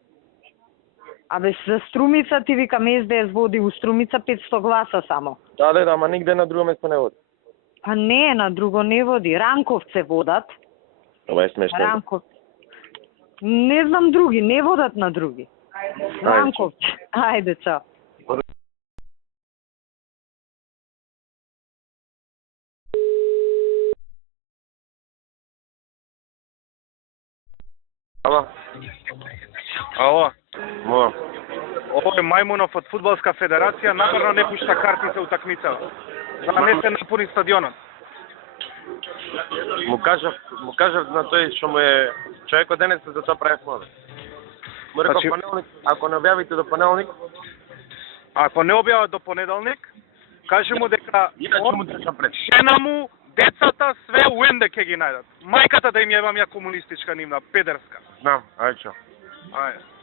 Абе, за Струмица ти викам СДС води у Струмица 500 гласа само. Да, ама нигде на друго место не води. Па не, на друго не води. Ранковце водат. Ова е смешно. Ранковце. Не знам други, не водат на други. Ранковце. Ајде, чао. Ало. Мо. Ово е Мајмунов од Фудбалска федерација, намерно не пушта карти за утакмицава. За да не се напуни стадионот. Му кажав на тој што му е човекот денес за тоа прави флове. Му реков Значи... понеделник, ако не објавите до понеделник, ако не објават до понеделник, кажи му дека жена му, децата, све уенде ќе ги најдат. Мајката да им јебам ја комунистичка нивна, педерска. Знам, ајде. Ајде.